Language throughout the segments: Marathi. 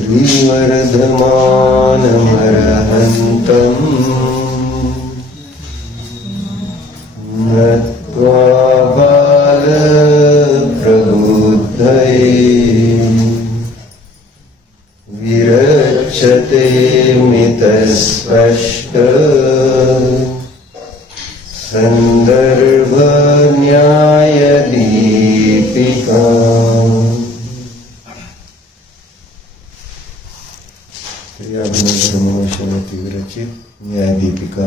श्रीवर्धमानमर्हन्तम् नत्वा बालप्रबुद्धये विरच्यते मितस्पष्ट सन्दर्भन्यायदीपिका। श्री विरचित न्यायदीपिका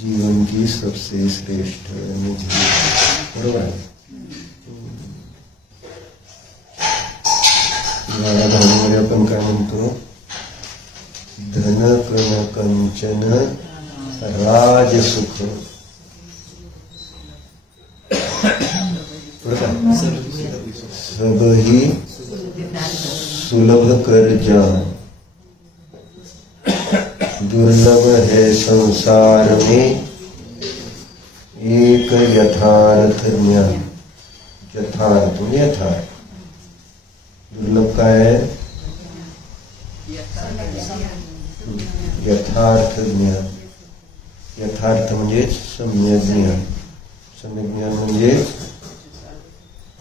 जीवन की सबसे श्रेष्ठ निधि। बरोबर आहे। धर्मामध्ये आपण काय म्हणतो? धन कण कंचन राजसुख। सब ही सुलभ कर जान, दुर्लभ है संसार में एक यथार्थ ज्ञान। यथार्थ यथार्थ दुर्लभ काय है? यथार्थ ज्ञान। यथार्थ म्हणजे सम्यक ज्ञान। सम्यक ज्ञान म्हणजे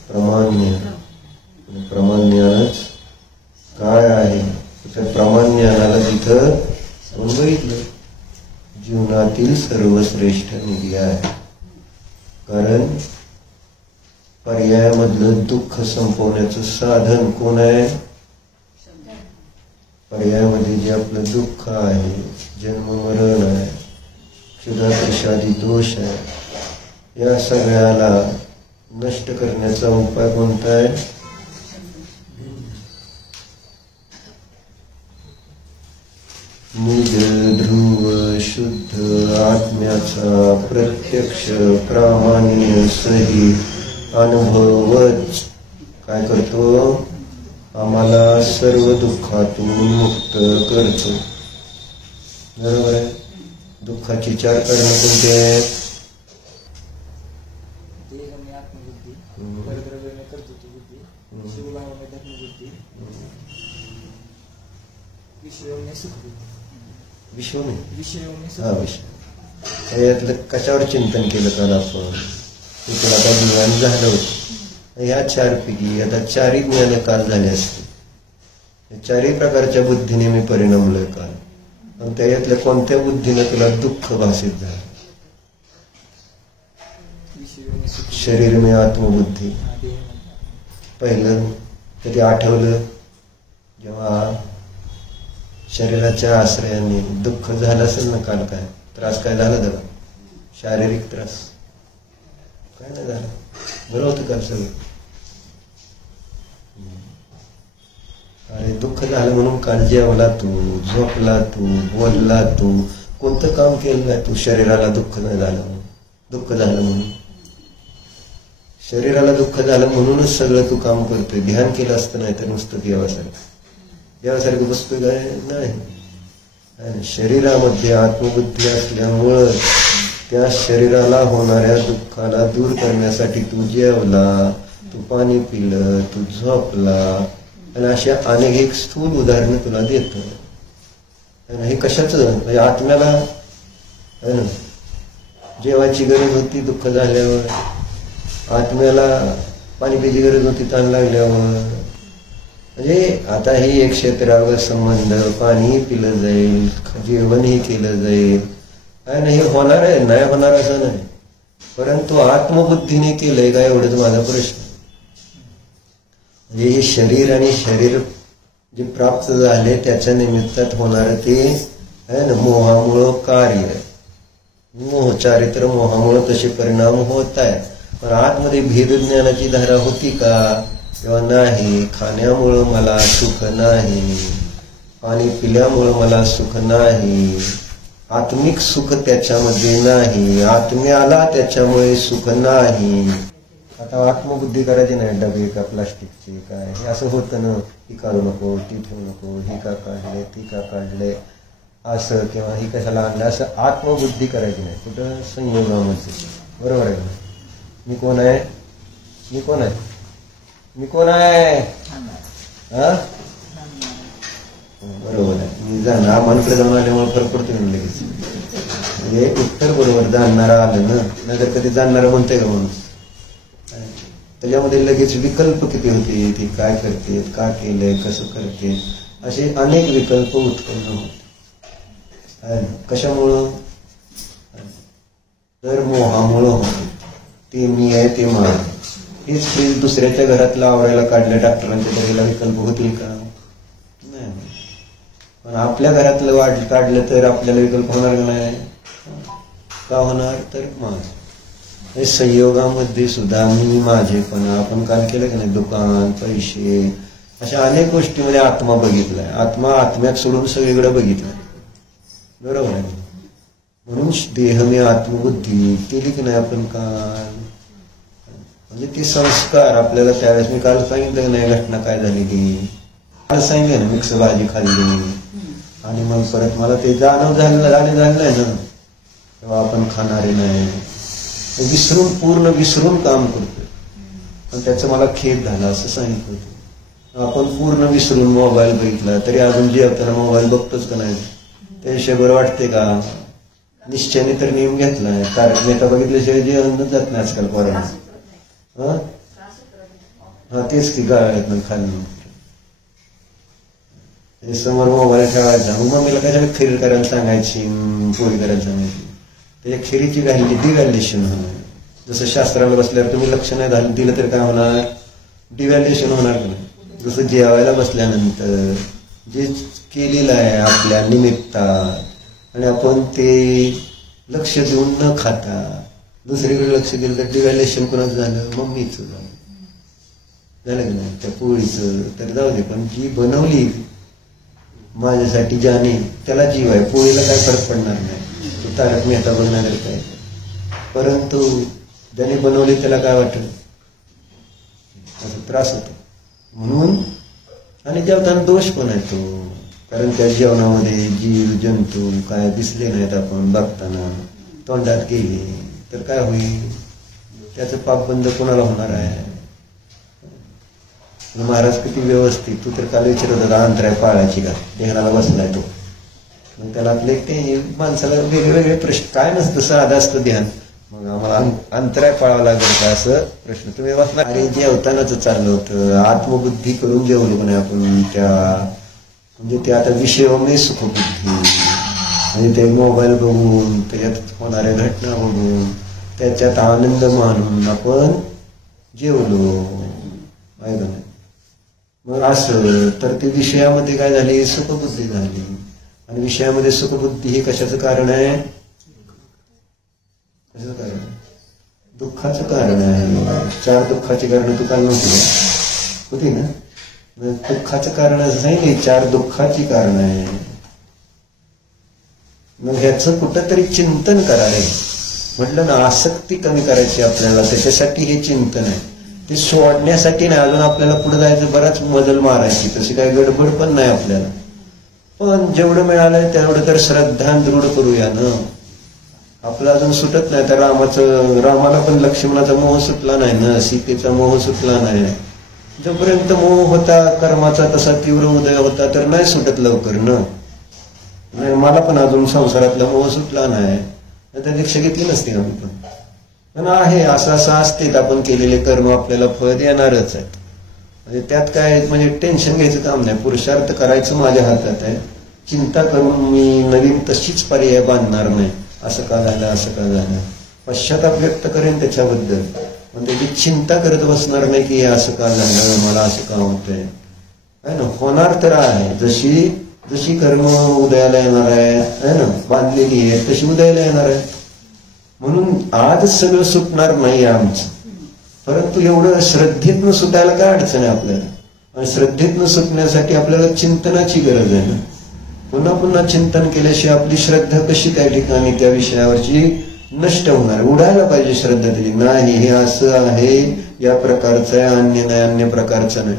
प्रमाण ज्ञान। प्रमाण ज्ञानच काय आहे? त्या प्रमाण ज्ञानाला तिथं बघितलं जीवनातील सर्वश्रेष्ठ निधी आहे। कारण पर्यायामधलं दुःख संपवण्याचं साधन कोण आहे? पर्यायामध्ये जे आपलं दुःख आहे, जन्म मरण आहे, क्षुधातृषादी दोष आहे, या सगळ्याला नष्ट करण्याचा उपाय कोणता आहे? निज ध्रुव शुद्ध आत्म्याचा प्रत्यक्ष प्रामाण्य सहित अनुभवच काय करतो? आम्हाला सर्व दुःखातून मुक्त करतो। बरोबर आहे। दुःखाची चार कारणं कोणती आहेत? यातलं कशावर चिंतन केलं काल आपण? तुला आता ज्ञान झालं होतं। या चार पैकी आता चारही ज्ञान काल झाले असते। चारही प्रकारच्या बुद्धीने मी परिणमलोय काल। आणि त्यातल्या कोणत्या बुद्धीने तुला दुःख भासित झालं? शरीर में आत्मबुद्धी। पहिलं कधी आठवलं जेव्हा शरीराच्या आश्रयाने दुःख झालं असेल ना काल? काय त्रास काय झाला त्याला? शारीरिक त्रास काय नाही झाला? बरं होतं काल सगळं? अरे दुःख झालं म्हणून काल जेवला तू, झोपला तू, बोलला तू, कोणतं काम केलं नाही तू शरीराला दुःख नाही झालं म्हणून? दुःख झालं म्हणून शरीराला दुःख झालं म्हणूनच सगळं तू काम करतोय। ध्यान केलं असतं नाही तर नुसतं देवासारखं बसतोय काय? नाही। शरीरामध्ये आत्मबुद्धी असल्यामुळं त्या शरीराला होणाऱ्या दुःखाला दूर करण्यासाठी तू जेवला, तू पाणी पिलं, तू झोपला, आणि अशा अनेक स्थूल उदाहरणं तुला देतो। हे कशाचं? म्हणजे आत्म्याला जेवायची गरज होती दुःख झाल्यावर, आत्म्याला पाणी प्यायची गरज होती ताण लागल्यावर। म्हणजे आता हे एक क्षेत्रावर संबंध, पाणी पिलं जाईल, जेवणही केलं जाईल, आणि हे होणार आहे, नाही होणार असं नाही। परंतु आत्मबुद्धीने केलंय का एवढंच माझा प्रश्न। म्हणजे हे शरीर आणि शरीर जे प्राप्त झाले त्याच्या निमित्तात होणार ते आहे ना मोहामुळं कार्य, मोह चारित्र मोहामुळं तसे परिणाम होत आहे। पण आतमध्ये भेदज्ञानाची धारा होती का? तेव्हा नाही। खाण्यामुळं मला सुख नाही, पाणी पिल्यामुळं मला सुख नाही, आत्मिक सुख त्याच्यामध्ये नाही, आत्म्याला त्याच्यामुळे सुख नाही। आता आत्मबुद्धी करायची नाही, डबे का प्लास्टिकचे काय हे असं होतं ना, ही काढू नको, ती ठेवू नको, ही का काढले, ती का काढले, असं किंवा ही कशाला आणलं, असं आत्मबुद्धी करायची नाही कुठं? संयोगामध्ये। बरोबर आहे ना? मी कोण आहे? मी कोण आहे? मी कोण आहे? हा, बरोबर आहे. मी जाणार मनकडे जाऊन आल्यामुळे फरक पडतो म्हणून लगेच. म्हणजे उत्तर बरोबर जाणणारा आलं ना, नाहीतर कधी जाणणारा म्हणतंय का माणूस? त्याच्यामध्ये लगेच विकल्प किती होते, ती काय करते, का केलंय, कसं करते, असे अनेक विकल्प उत्पन्न होते. कशामुळं? तर मोहामुळं होते. ते मी आहे, ते मा आहे. हेच फ्रीज दुसऱ्याच्या घरातलं आवरायला काढलं डॉक्टरांच्या तरीला विकल्प होतील का? नाही. पण आपल्या घरातलं काढलं तर आपल्याला विकल्प होणार नाही. का होणार? तर माझ संयोगामध्ये सुद्धा मी माझेपणा आपण काल केलं की नाही, दुकान, पैसे, अशा अनेक गोष्टीमध्ये आत्मा बघितलाय. आत्मा आत्म्यात सोडून सगळीकडे बघितलाय. बरोबर आहे. म्हणून देह मी आत्मबुद्धी केली की नाही आपण काल. म्हणजे ते संस्कार आपल्याला त्यावेळेस मी काल सांगितलं की नाही घटना काय झाली ती. काल सांगितलं ना, मिक्स भाजी खाल्ली आणि मग परत मला ते झालंय ना, तेव्हा आपण खाणारे नाही, विसरून पूर्ण विसरून काम करतोय. पण त्याचं मला खेद झाला असं सांगितलं होतं. आपण पूर्ण विसरून मोबाईल बघितला तरी अजून जेवताना मोबाईल बघतोच का नाही? त्याशिवाय बरं वाटते का? निश्चयाने तर नियम घेतलाय. कारण मी आता बघितल्याशिवाय जेवणच जात नाही आजकाल पोरांना. हा तेच की गाळ्यात खाल्लं समोर मोबाईल ठेवायचा. मग मम्मीला कशाला खीर करायला सांगायची, पोळी करायला सांगायची. त्याच्या खिरीची घालली डिव्हॅल्युएशन होणार. जसं शास्त्राला बसल्यावर तुम्ही लक्ष नाही दिलं तर काय होणार? डिव्हॅल्युएशन होणार का नाही? जसं जेवायला बसल्यानंतर जे केलेलं आहे आपल्या निमित्तात आणि आपण ते लक्ष देऊन न खाता दुसरीकडे लक्ष दिलं तर डिव्हॅल्युएशन कोणाचं झालं? मम्मीचं झालं की नाही? त्या पोळीचं तर जाऊ दे, पण जी बनवली माझ्यासाठी ज्याने, त्याला जीव आहे. पोळीला काय फरक पडणार नाही, तो तारक मेहता बघणार काय. परंतु ज्याने बनवले त्याला काय वाटलं? असं त्रास होतो. म्हणून आणि जेवताना दोष पण आहे तो. कारण त्या जेवणामध्ये जीव जंतू काय दिसले नाहीत आपण बघताना, तोंडात गेले तर काय होईल? त्याचं पापबंध कोणाला होणार आहे? महाराज किती व्यवस्थित. तू तर काल विचारत होता अंतराय पाळायची का, ध्यानाला बसलाय तो. मग त्याला आपले ते माणसाला वेगवेगळे प्रश्न. काय नसतं, साधं असतं ध्यान. मग आम्हाला अंतराय पाळावं लागेल का असं प्रश्न. तुम्ही वाचला अरे जेवतानाच चाललं होतं, आत्मबुद्धी करून जेवलो का नाही आपण त्या. म्हणजे ते आता विषय सुखबुद्धी म्हणजे ते मोबाईल बघून त्याच्यात होणाऱ्या घटना बघून त्याच्यात आनंद मानून आपण जेवलो आहे का नाही. मग असं तर ते विषयामध्ये काय झाली? सुखबुद्धी झाली. आणि विषयामध्ये सुखबुद्धी हे कशाचं कारण आहे? कशाचं कारण? दुःखाचं कारण आहे. 4 दुःखाची कारण तू काल नव्हती होती ना. दुःखाचं कारण असं नाही, 4 दुःखाची कारण आहे. मग ह्याचं कुठंतरी चिंतन करायला म्हटलं ना. आसक्ती कमी करायची आपल्याला, त्याच्यासाठी हे चिंतन आहे. ते सोडण्यासाठी नाही, अजून आपल्याला पुढे जायचं, बराच मजल मारायची. तशी काही गडबड पण नाही आपल्याला. पण जेवढं मिळालंय तेवढं तर श्रद्धा दृढ करूया ना. आपलं अजून सुटत नाही. तर रामाला पण लक्ष्मणाचा मोह सुटला नाही ना, सीतेचा मोह सुटला नाही. जोपर्यंत मोह होता कर्माचा तसा तीव्र उदय होता तर नाही सुटत लवकर ना. मला पण अजून संसारातला मोह सुटला नाही, तर दीक्षा घेतली नसती आम्ही पण. पण आहे असं असते, आपण केलेले कर्म आपल्याला फळ देणारच आहेत. म्हणजे त्यात काय म्हणजे टेन्शन घ्यायचं काम नाही. पुरुषार्थ करायचं माझ्या हातात आहे. चिंता करून मी नवीन तशीच पर्याय बांधणार नाही. असं का झालं, असं का झालं. पश्चाताप व्यक्त करेन त्याच्याबद्दल, पण त्याची चिंता करत बसणार नाही की असं का झालं, मला असं का होतंय. आहे ना, होणार तर आहे. जशी कर्म उदयाला येणार आहे ना, बांधलेली आहे तशी उदयाला येणार आहे. म्हणून आज सगळं सुटणार नाही आमचं, परंतु एवढं श्रद्धेतनं सुटायला काय अडचण आहे आपल्याला. आणि श्रद्धेतनं सुटण्यासाठी आपल्याला चिंतनाची गरज आहे ना. पुन्हा पुन्हा चिंतन केल्याशिवाय आपली श्रद्धा कशी त्या ठिकाणी त्या विषयावरची नष्ट होणार. उडायला पाहिजे श्रद्धा तरी. नाही हे असं आहे, या प्रकारचं आहे, अन्य नाही, अन्य प्रकारचं नाही,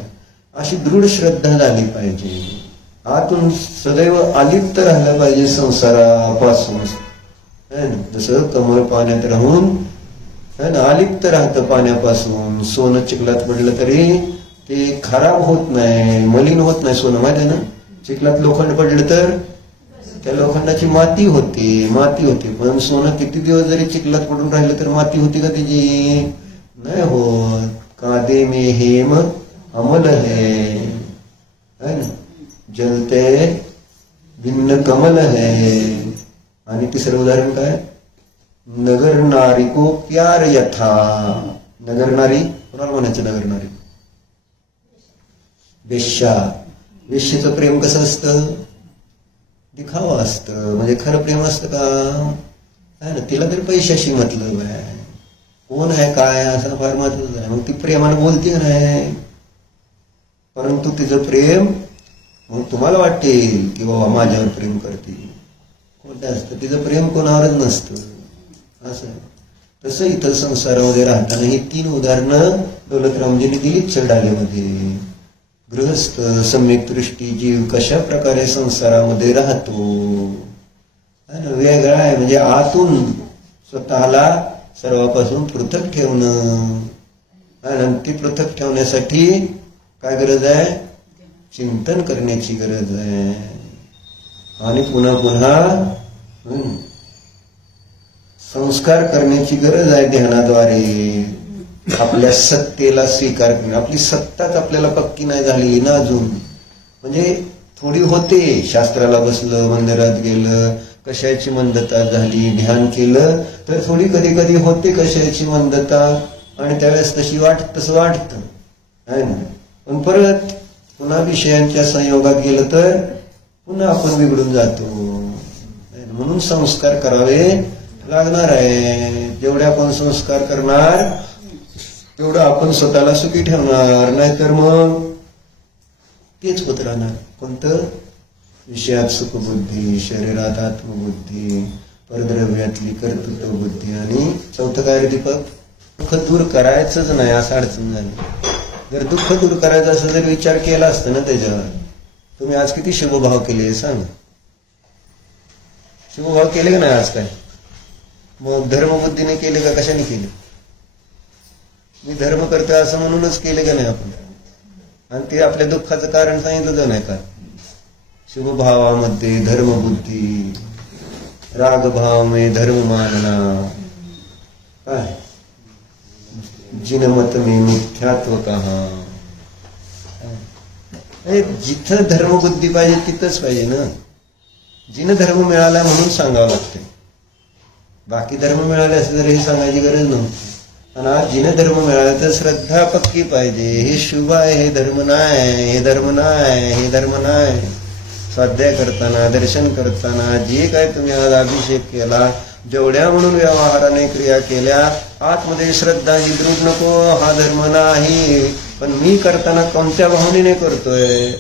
अशी दृढ श्रद्धा झाली पाहिजे. आतून सदैव अलिप्त राहिलं पाहिजे संसारापासून. जसं कमळ पाण्यात राहून है ना, अलिप्त राहतं पाण्यापासून. सोनं चिखलात पडलं तरी ते खराब होत नाही, मलिन होत नाही सोनं, माहिती आहे ना. चिखलात लोखंड पडलं तर त्या लोखंडाची माती होते, पण सोनं किती दिवस जरी चिखलात पडून राहिलं तर माती होती का त्याची? नाही होत. कादे में हेम अमल है ना, जलते भिन्न कमल है. आणि तिसरं उदाहरण काय? नगर नारी को प्यार यथा. नगर नारी कोणाला म्हणायचं? नगर नारी वेश्या. वेश्येचं प्रेम कसं असतं? दिखावा असतं. म्हणजे खरं प्रेम असतं का? आहे ना, तिला तरी पैशाशी मतलब आहे, कोण आहे काय असं फार महत्वाचं आहे. मग ती प्रेमानं बोलते नाही, परंतु तिचं प्रेम मग तुम्हाला वाटेल की बाबा माझ्यावर प्रेम करते, कोणतं असतं तिचं प्रेम कोणावरच नसतं. असं तसं इथं संसारामध्ये राहताना ही 3 उदाहरणं दौलतरामजींनी दिली चढालेमध्ये. गृहस्थ सम्यक दृष्टी जीव कशा प्रकारे संसारामध्ये राहतो, वेगळा आहे. म्हणजे आतून स्वतःला सर्वापासून पृथक ठेवणं. आणि ती पृथक ठेवण्यासाठी काय गरज आहे? चिंतन करण्याची गरज आहे. आणि पुन्हा पुन्हा संस्कार करण्याची गरज आहे ध्यानाद्वारे. आपल्या सत्तेला स्वीकार करणं. आपली सत्ताच आपल्याला पक्की नाही झाली ना अजून. म्हणजे थोडी होते, शास्त्राला बसलं, मंदिरात गेलं, कशाची मंदता झाली, ध्यान केलं तर थोडी कधी कधी होते कशाची मंदता, आणि त्यावेळेस तसं वाटतं आहे ना. पण परत पुन्हा विषयांच्या संयोगात गेलं तर पुन्हा आपण बिघडून जातो. म्हणून संस्कार करावे लागणार आहे. जेवढे आपण संस्कार करणार तेवढं आपण स्वतःला सुखी ठेवणार. नाहीतर मग तेच होत राहणार. कोणतं? विषयात सुखबुद्धी, शरीरात आत्मबुद्धी, परद्रव्यातली कर्तृत्व बुद्धी. आणि चौथं काय रे दीपक? दुःख दूर करायचंच नाही असं अडचण झाली. जर दुःख दूर करायचं असं जर विचार केला असतं ना त्याच्यावर, तुम्ही आज किती शुभभाव केले सांग? शुभभाव केले का नाही आज? काय मग धर्मबुद्धीने केले का कशाने केले? मी धर्म करतोय असं म्हणूनच केले का नाही आपण? आणि ते आपल्या दुःखाचं कारण सांगितलं नाही का? शुभभावामध्ये धर्मबुद्धी, रागभाव में धर्म मानना, काय जिनमत में मिथ्यात्व कहा. जिथं धर्मबुद्धी पाहिजे तिथंच पाहिजे ना. जिनं धर्म मिळाला म्हणून सांगावं लागते. बाकी धर्म मिळाले असं जर हे सांगायची गरज नव्हती. आणि आज जिने धर्म मिळाला तर श्रद्धा पक्की पाहिजे. हे शुभ आहे, हे धर्म नाही, हे धर्म नाही, हे धर्म नाही. स्वाध्याय करताना, दर्शन करताना जे काय तुम्ही आज अभिषेक केला, जेवढ्या म्हणून व्यवहाराने क्रिया केल्या, आतमध्ये श्रद्धा ही दृढ नको, हा धर्म नाही. पण मी करताना कोणत्या भावनेने करतोय?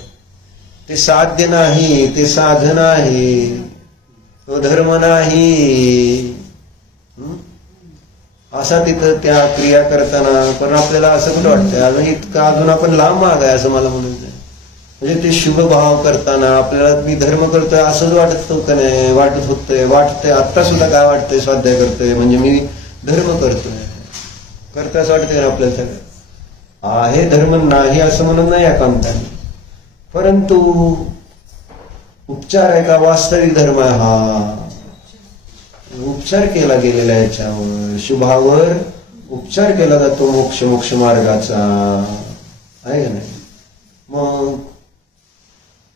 ते साध्य नाही, ते साधन आहे, तो धर्म नाही. असा तिथं त्या क्रिया करताना पण आपल्याला असं कुठं वाटतंय अजून इतकं अजून आपण लांब माग आहे असं मला म्हणायचं. म्हणजे ते शुभ भाव करताना आपल्याला मी धर्म करतोय असंच वाटत का नाही? वाटतंय आत्ता सुद्धा काय वाटतंय? स्वाध्याय करतोय म्हणजे मी धर्म करतोय असं वाटतंय आपल्याला सगळं. आहे धर्म नाही असं म्हणून नाही एकांताने, परंतु उपचार आहे का? वास्तविक धर्म आहे हा. उपचार केला गेलेला याच्यावर, शुभावर उपचार केला जातो मोक्ष मार्गाचा, आहे का नाही? मग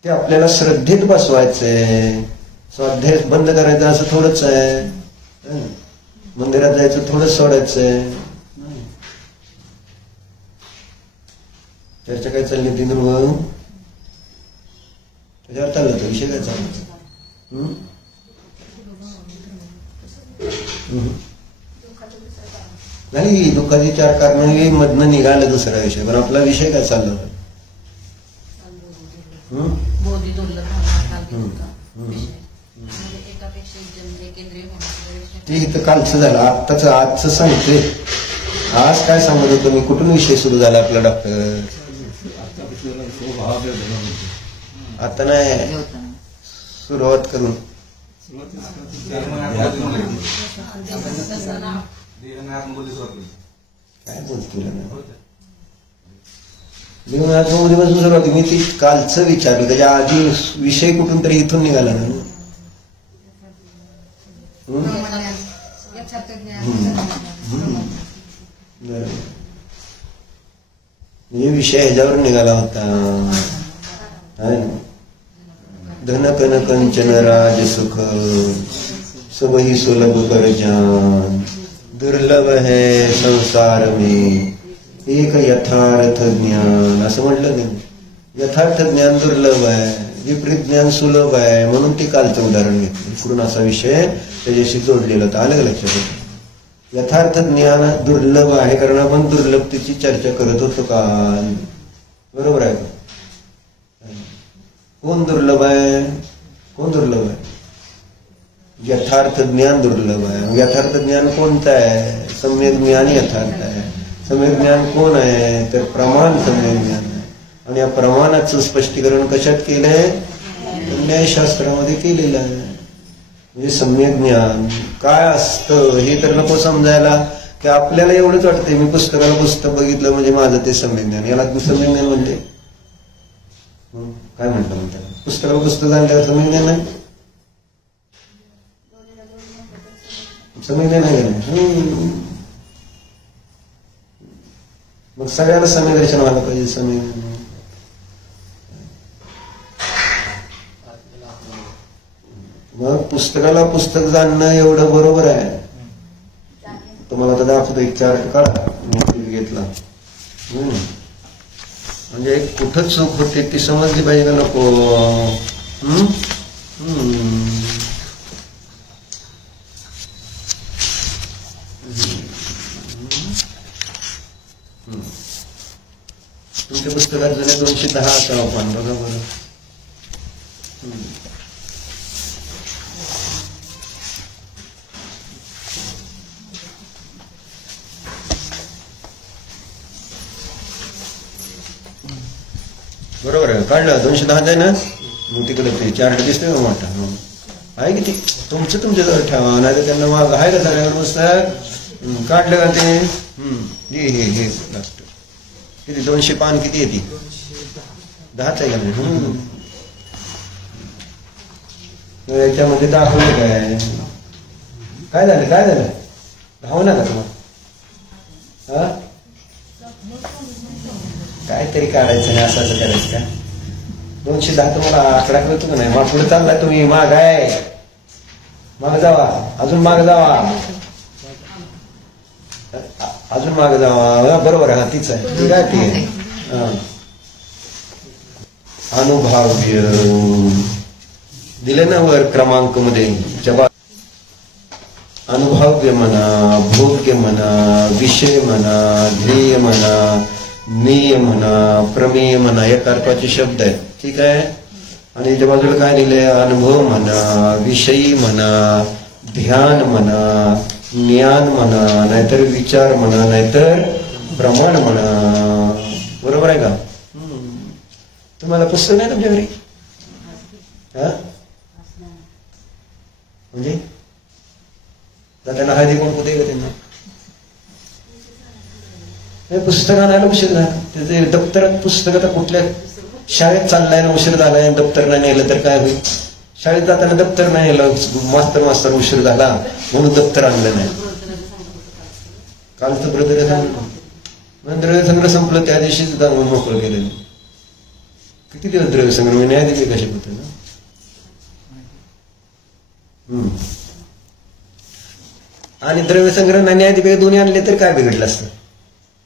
ते आपल्याला श्रद्धेत बसवायचंय. स्वाध्याय बंद करायचं असं थोडंच आहे. मंदिरात जायचं थोडं सोडायचंय. चर्चा काय चालली होती ध्रुव? त्याच्यावर चाललं होतं विषय काय चालला? नाही, दुःखाची 4 कारण मधनं निघालं दुसरा विषय. पण आपला विषय काय चालला होता? ते इथं कालचं झालं, आजचं सांगते. आज काय सांगत होतो मी? कुठून विषय सुरू झाला आपला डॉक्टर? आता नाही, सुरुवात करून काय बोलतो मी आतमध्येपासून सुरुवात मी ती कालचं विचारलं, त्याच्या आधी विषय कुठून तरी इथून निघाला ना. म्हणजे विषय ह्याच्यावर निघाला होता. धन कन कंचन राज सुख सबही सुलभ कर जान, दुर्लभ है संसार में एक यथार्थ ज्ञान. असं म्हटलं नाही. यथार्थ ज्ञान दुर्लभ आहे, विपरीत ज्ञान सुलभ आहे, म्हणून ती कालचं उदाहरण घेतलं. इकडून असा विषय त्याच्याशी जोडलेला होता. आलं का लक्षात? यथार्थ ज्ञान दुर्लभ आहे कारण आपण दुर्लभतेची चर्चा करत होतो काल. बरोबर आहे का? कोण दुर्लभ आहे? कोण दुर्लभ आहे? यथार्थ ज्ञान दुर्लभ आहे. यथार्थ ज्ञान कोणतं आहे? सम्यक ज्ञान यथार्थ आहे. सम्यक ज्ञान कोण आहे? तर प्रमाण सम्यक ज्ञान आहे. आणि या प्रमाणाचं स्पष्टीकरण कशात केलंय? न्यायशास्त्रामध्ये केलेलं आहे. म्हणजे सम्यक ज्ञान काय असतं हे तर नको समजायला, की आपल्याला एवढंच वाटतंय मी पुस्तकाला पुस्तक बघितलं म्हणजे माझं ते सम्यक ज्ञान. याला सम्यक ज्ञान म्हणते काय म्हणतात? पुस्तकाला पुस्तक आणल्यावर सम्यक ज्ञान नाही. सम्यक ज्ञान आहे का? मग सगळ्याला सम्यक दर्शन व्हायला पाहिजे. सम्यक मग पुस्तकाला पुस्तक जाणणं एवढं बरोबर आहे. तुम्हाला आता दाखवतो एक चार्ट काढा घेतला. म्हणजे कुठं चूक होते ती समजली पाहिजे का नको? तुमच्या पुस्तकात झाले 210 असावं पण बघा बरं. बरोबर आहे. काढलं 210 आहे ना. मग तिकडे ते चार्ट दिसतोय का मोठा? आहे किती? तुमचं तुमच्याजवळ ठेवा, नाही तर त्यांना माग आहे का सगळ्यावर पुस्तक? काढलं का ते? हे लागतं किती? 200 पान किती येते? 10च आहे का? याच्यामध्ये दाखवलं काय? काय झालं? काय झालं? धावू नका तुम्हाला. काहीतरी काढायचं नाही, असं करायचं का? 210 तुम्हाला आकडा कळतो का नाही? मग पुढे चाललाय तुम्ही. माग आहे, माग जावा, अजून माग जावा, अजून माग जावा. बरोबर आहे. हा तीच आहे. ठीक आहे. ठीक आहे. अनुभव्य दिले ना वर क्रमांक मध्ये. जबाब अनुभव्य म्हणा, भोग्य म्हणा, विषय म्हणा, ध्येय म्हणा, मेय म्हणा, प्रमेय म्हणा, या अर्पाचे शब्द आहेत. ठीक आहे. आणि याच्या बाजूला काय लिहिलंय? अनुभव म्हणा, विषयी म्हणा, ध्यान म्हणा, ज्ञान म्हणा, नाहीतर विचार म्हणा, नाहीतर प्रमाण म्हणा. बरोबर आहे का? तुम्हाला पुस्तक नाही तुमच्या घरी? म्हणजे त्यांना हळदी कोण कुठे का त्यांना? पुस्तक आणायला उशीर झाला. त्याचे दप्तरात पुस्तक आता कुठल्या शाळेत चाललाय ना, उशीर झालाय, दप्तर नाही नेलं तर काय होईल? शाळेत जाताना दप्तर नाही नेलं, मास्तर उशीर झाला म्हणून दप्तर आणलं नाही. कालचं द्रव्य संग्रह संपलं त्या दिवशीच जाऊन मोकळं केलेलं. किती दिवस द्रव्य संग्रह न्याय दिले कसे होते ना. आणि द्रव्य संग्रह न्याय दिले दोन्ही आणले तर काय बिघडलं असतं?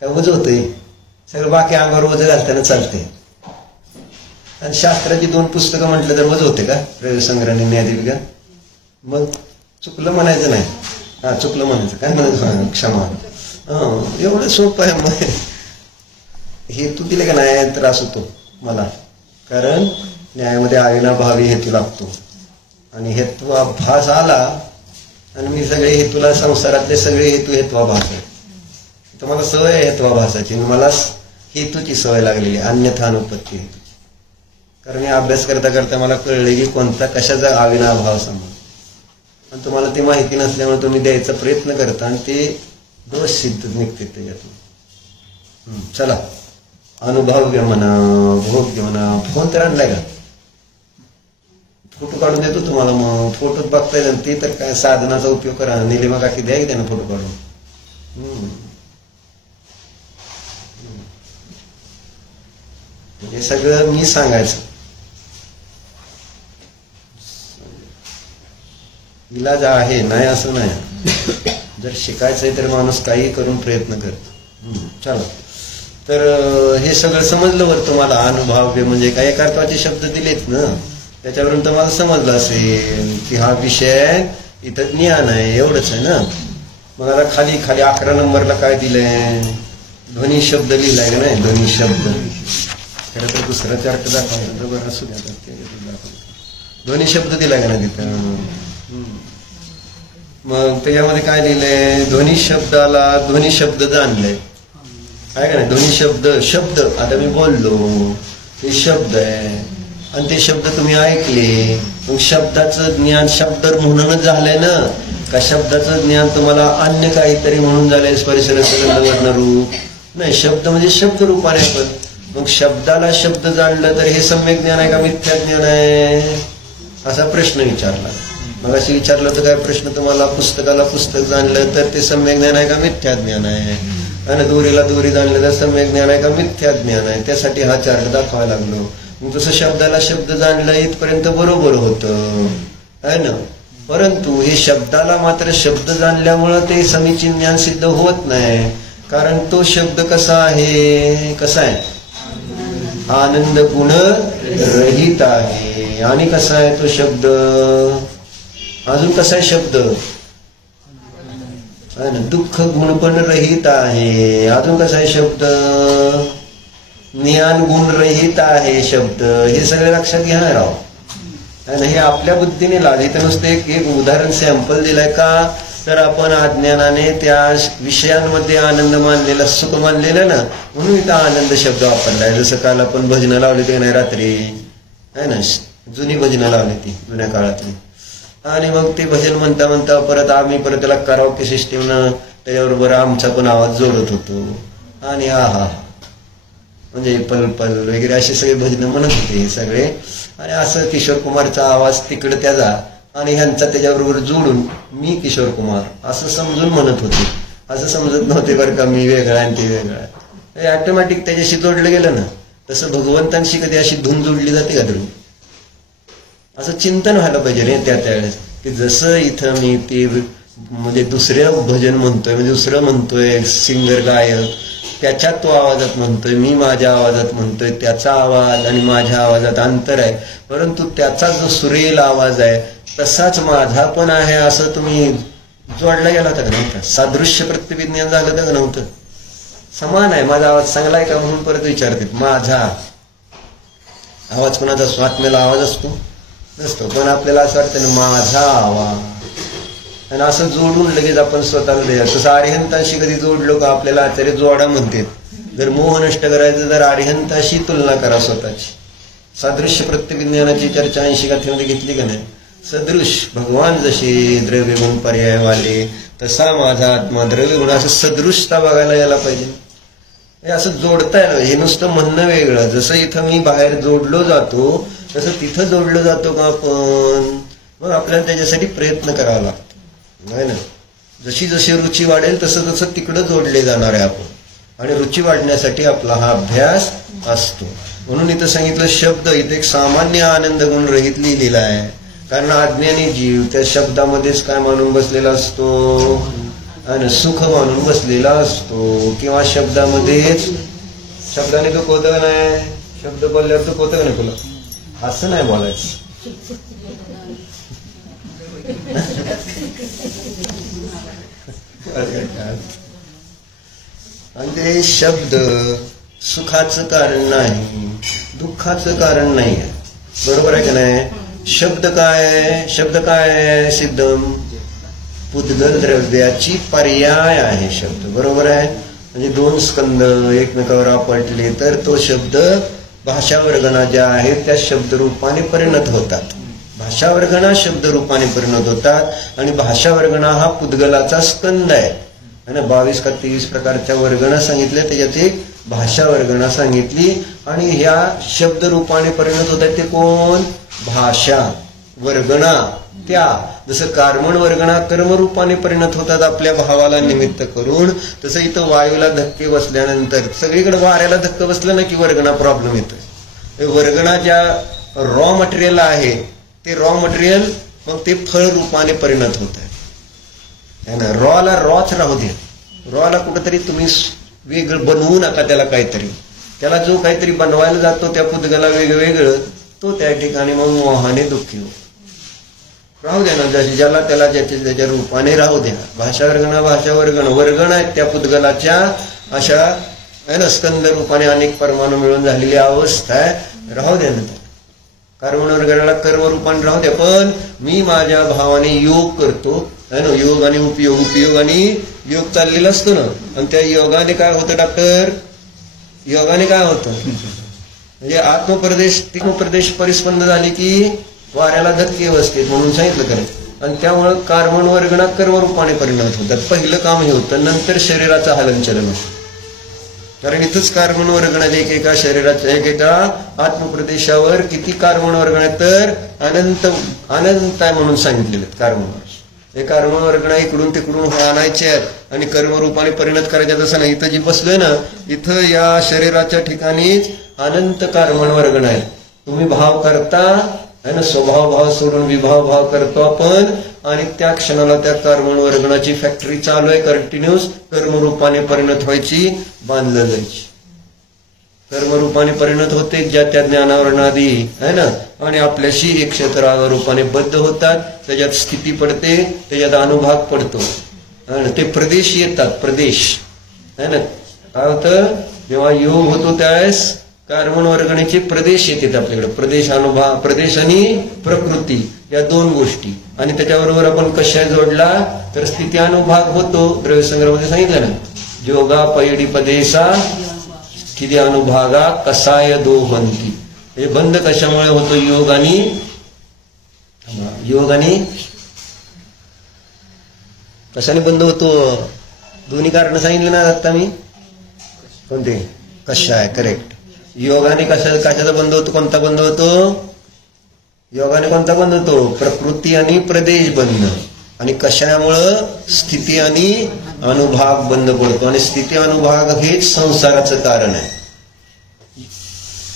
काय वज होतंय? सगळं बाकी अंगावर वज घालताना चालते. आणि शास्त्राची 2 पुस्तकं म्हटलं तर वज होते का? द्रव्य संग्रह आणि न्यायदीपिका. मग चुकलं म्हणायचं नाही. चुकलं म्हणायचं. काय म्हणायचं? क्षमा. एवढं सोपं आहे. मग हेतू दिले का नाही त्रास होतो मला, कारण न्यायामध्ये अविनाभावी हेतू लागतो. आणि हेत्वाभास आला आणि मी सगळे हेतूला, संसारातले सगळे हेतू हेत्वाभास आहे. तर मला सवय आहे हेत्वाभासाची. मला हेतूची सवय लागलेली, अन्यथा अनुपत्ती हेतूची. कारण हे अभ्यास करता करता मला कळले की कोणता कशाचा अविनाभाव समज. आणि तुम्हाला ती माहिती नसल्यामुळे तुम्ही द्यायचा प्रयत्न करता आणि ते दोष सिद्ध निघते त्याच्यातून. चला, अनुभव्य म्हणा, भोग्य म्हणा. फोन तर आणलाय का? फोटो काढून देतो तुम्हाला. मग फोटोत बघता येईल. ते तर काय साधनाचा उपयोग करा. निलिमा काकी द्या की त्यांना फोटो काढून. हे सगळं मी सांगायचं. इलाज आहे, नाही असं नाही. जर शिकायचंय तर माणूस काही करून प्रयत्न करतो. चला, तर हे सगळं समजलं वर तुम्हाला. अनुभव्य म्हणजे काय एकार्थाचे शब्द दिलेत ना, त्याच्यावरून तुम्हाला समजलं असेल की हा विषय इथं ज्ञान आहे, एवढंच आहे ना. मग आता खाली खाली 11 नंबरला काय दिलंय? ध्वनी शब्द लिहिलाय का नाही? ध्वनी शब्द. खरं तर दुसरा चार्ट दाखवायचा, बरोबर असू द्या. ध्वनी शब्द दिलाय का नाही तिथं? मग त्याच्यामध्ये काय लिहिलंय? ध्वनी शब्दाला ध्वनी शब्द जाणले आहे का नाही? ध्वनी शब्द, शब्द. आता मी बोललो, हे शब्द आहे आणि ते शब्द तुम्ही ऐकले. मग शब्दाचं ज्ञान शब्द म्हणूनच झालंय ना, का शब्दाचं ज्ञान तुम्हाला अन्य काहीतरी म्हणून झालंय? स्पर्श रस गंध वर्ण रूप नाही, शब्द म्हणजे शब्द रूपाने. पण मग शब्दाला शब्द जाणलं तर हे सम्यक ज्ञान आहे का मिथ्या ज्ञान आहे? असा प्रश्न विचारला. मग असे विचारलं तर काय प्रश्न तुम्हाला? पुस्तकाला पुस्तक जाणलं तर ते सम्यक ज्ञान आहे का मिथ्या ज्ञान आहे? आणि दोरीला दोरी जाणलं तर सम्यक ज्ञान आहे का मिथ्या ज्ञान आहे? त्यासाठी हा चार्ट दाखवायला लागलो. मग तसं शब्दाला शब्द जाणलं इथपर्यंत बरोबर होतं आहे ना. परंतु हे शब्दाला मात्र शब्द जाणल्यामुळं ते समीचीन ज्ञान सिद्ध होत नाही. कारण तो शब्द कसा आहे? कसा आहे? आनंद गुण रहित आहे. आणि कसा आहे तो शब्द? अजून कसा आहे शब्द? दुःख गुण पण रहित आहे. अजून कसा आहे शब्द? ज्ञान गुण रहित आहे शब्द. हे सगळे लक्षात घेणार आहोत. हे आपल्या बुद्धीने लाल. इथं नुसतं एक उदाहरण सॅम्पल दिलाय का? तर आपण अज्ञानाने त्या विषयांमध्ये आनंद मानलेला, सुख मानलेलं ना, म्हणून इथं आनंद शब्द वापरलाय. जसं काल आपण भजनं लावली ते नाही रात्री आहे ना, जुनी भजनं लावली ती जुन्या काळातली. आणि मग ते भजन म्हणता म्हणता परत आम्ही परत त्याला कराओके सिस्टीमनं त्याच्याबरोबर आमचा पण आवाज जोडत होतो. आणि हा म्हणजे पल पल वगैरे असे सगळे भजन म्हणत होते हे सगळे. आणि असं किशोर कुमारचा आवाज तिकडे त्याचा आणि ह्यांचा त्याच्याबरोबर जोडून मी किशोर कुमार असं समजून म्हणत होते. असं समजत नव्हते बरं का मी वेगळा आणि ते वेगळा. ऑटोमॅटिक त्याच्याशी जोडलं गेलं ना. तसं भगवंतांशी कधी अशी धून जोडली जाते का तरी? असं चिंतन व्हायला पाहिजे रे त्यावेळेस की जसं इथं मी ते म्हणजे दुसरं भजन म्हणतोय, म्हणजे दुसरं म्हणतोय सिंगर गायक, त्याच्यात तो आवाजात म्हणतोय, मी माझ्या आवाजात म्हणतोय, त्याचा आवाज आणि माझ्या आवाजात अंतर आहे. परंतु त्याचा जो सुरेल आवाज आहे तसाच माझा पण आहे असं तुम्ही जोडला गेला होता का नव्हता? सादृश्य प्रतिविज्ञान झालं का नव्हतं? समान आहे. माझा आवाज चांगला आहे का म्हणून परत विचारते. माझा आवाज कोणाचा स्वात्म्याला आवाज असतो नसतो, पण आपल्याला असं वाटतं ना माझा आवाज. आणि असं जोडून लगेच आपण स्वतःला द्यायचं. तसं अरिहंताशी कधी जोडलो का आपल्याला आचार्य जोडा म्हणते. जर मोह नष्ट करायचं तर अरिहंताशी तुलना करा स्वतःची. सादृश्य प्रतिविज्ञानाची चर्चा 80 गाथेमध्ये घेतली का नाही? सदृश भगवान जसे द्रव्यगुण पर्यायवाले तसा माझा आत्मा द्रव्यगुण. असं सदृशता बघायला यायला पाहिजे. हे असं जोडता येईल. हे नुसतं म्हणणं वेगळं. जसं इथं मी बाहेर जोडलो जातो तसं तिथं जोडलं जातो का आपण? मग आपल्याला त्याच्यासाठी प्रयत्न करावा लागतो आहे ना. जशी जशी रुची वाढेल तसं तसं तिकडं जोडले जाणार आहे आपण. आणि रुची वाढण्यासाठी आपला हा अभ्यास असतो. म्हणून इथं सांगितलं शब्द. इथे एक सामान्य आनंद गुण रहित लिहिलेला आहे. कारण अज्ञानी जीव त्या शब्दामध्येच काय मानून बसलेला असतो? आणि सुख मानून बसलेला असतो. किंवा शब्दामध्येच, शब्दाने तो कोत नाही, शब्द बोलल्यावर तो कोत नाही तुला, असं नाही बोलायचं. म्हणजे शब्द सुखाचं कारण नाही, दुःखाचं कारण नाही आहे. बरोबर आहे का नाही? शब्द काय? शब्द काय सिद्धम? पुद्गल द्रव्याची पर्याय आहे शब्द. बरोबर आहे. म्हणजे दोन स्कंद एकमेकावर आपटले तर तो शब्द भाषावर्गणा ज्या आहेत त्या शब्दरूपाने परिणत होतात. भाषावर्गणा शब्दरूपाने परिणत होतात. आणि भाषावर्गणा हा पुद्गलाचा स्कंद आहे. है ना, 22 का 23 प्रकारच्या वर्गणा सांगितल्या, त्याच्यात एक भाषा वर्गणा सांगितली. आणि ह्या शब्द रूपाने परिणत होत आहेत ते कोण? भाषा वर्गणा. त्या जसं कर्मण वर्गणा कर्मरूपाने परिणत होतात आपल्या भावाला निमित्त करून, तसं इथं वायूला धक्के बसल्यानंतर सगळीकडे वाऱ्याला धक्का बसलं ना की वर्गणा प्रॉब्लेम येतोय. वर्गणा ज्या रॉ मटेरियल आहे ते रॉ मटेरियल मग ते फळ रूपाने परिणत होत आहे ना. रॉला रॉच राहू दे, रॉला कुठंतरी तुम्ही वेगळं बनवू नका. त्याला काहीतरी, त्याला जो काहीतरी बनवायला जातो त्या पुद्गला वेगवेगळं, तो त्या ठिकाणी मग मोहाने दुःखी हो. राहू द्या ना, ज्याला त्याला ज्याच्या त्याच्या रूपाने राहू द्या. भाषा वर्गणा भाषा वर्गण वर्गण आहेत त्या पुद्गलाच्या अशा आहे ना, स्कंद रूपाने अनेक परमाणू मिळून झालेली अवस्था आहे. राहू द्या ना, कर्मण वर्गणाला कर्म रूपाने राहू द्या. पण मी माझ्या भावाने योग करतो है ना, योग आणि उपयोग, उपयोग आणि योग चाललेला असतो ना. आणि त्या योगाने काय होतं डॉक्टर? योगाने काय होतं म्हणजे आत्मप्रदेश परिस्पंद झाली की वाऱ्याला धक्के बसते म्हणून सांगितलं खरं. आणि त्यामुळं कर्मण वर्गणा कर्मरूपाने परिणत होतात. पहिलं काम हे होतं, नंतर शरीराचं हलनचलन होतं. कारण इथंच कर्मण वर्गणात एकेका शरीराच्या एकेका आत्मप्रदेशावर किती कर्मण वर्गण आहे तर अनंत अनंत आहे म्हणून सांगितलेले कर्मण. हे कर्मण वर्गणा इकडून तिकडून आणायचे आहेत आणि कर्मरूपाने परिणत करायचे. तसं नाही, इथं जी बसलोय ना इथं या शरीराच्या ठिकाणीच अनंत कर्मण वर्गण आहे. तुम्ही भाव करता है ना, स्वभाव भाव सोडून विभाव भाव करतो आपण आणि त्या क्षणाला त्या कर्मण वर्गणाची फॅक्टरी चालू आहे. कंटिन्यूस कर्मरूपाने परिणत व्हायची, बांधलं जायची. कर्मरूपाने परिणत होते ज्या त्या ज्ञानावरणादी है ना, आणि आपल्याशी एक क्षेत्रावर रूपाने बद्ध होतात. त्याच्यात स्थिती पडते, त्याच्यात अनुभाग पडतो आणि ते प्रदेश येतात. प्रदेश है ना, काय होतं जेव्हा योग होतो त्यावेळेस कर्मण वर्गणीचे प्रदेश येतात आपल्याकडे. प्रदेश अनुभाग, प्रदेश आणि प्रकृती या दोन गोष्टी. आणि त्याच्याबरोबर आपण कशा जोडला तर स्थिती अनुभाग होतो. द्रव्यसंग्रहामध्ये सांगितलं ना, योगा पैडी पदेसा किती अनुभागा कसाय दो बंदी. हे बंद कशामुळे होतो? योग आणि कशाने बंद होतो? दोन्ही कारण सांगितले ना आता मी. कोणते? कशाय, करेक्ट. योगाने कशाचा बंद होतो? कोणता बंद होतो? योगाने कोणता बंद होतो? प्रकृती आणि प्रदेश बंद. आणि कशामुळं? स्थिती आणि अनुभाग बंद पडतो. आणि स्थिती अनुभाग हेच संसाराचं कारण आहे.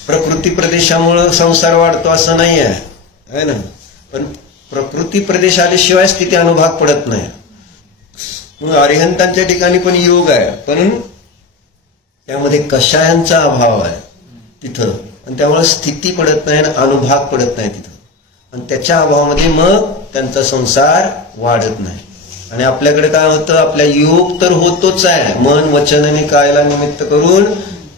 प्रकृती प्रदेशामुळं संसार वाढतो असं नाही आहे ना. पण प्रकृती प्रदेश आल्याशिवाय स्थिती अनुभाग पडत नाही. मग अरिहंतांच्या ठिकाणी पण योग आहे, पण त्यामध्ये कषायांचा अभाव आहे तिथं. आणि त्यामुळे स्थिती पडत नाही आणि अनुभाग पडत नाही तिथं. आणि त्याच्या अभावामध्ये मग त्यांचा संसार वाढत नाही. आणि आपल्याकडे काय होतं? आपल्या योग तर होतोच आहे. मन वचन आणि कायाला निमित्त करून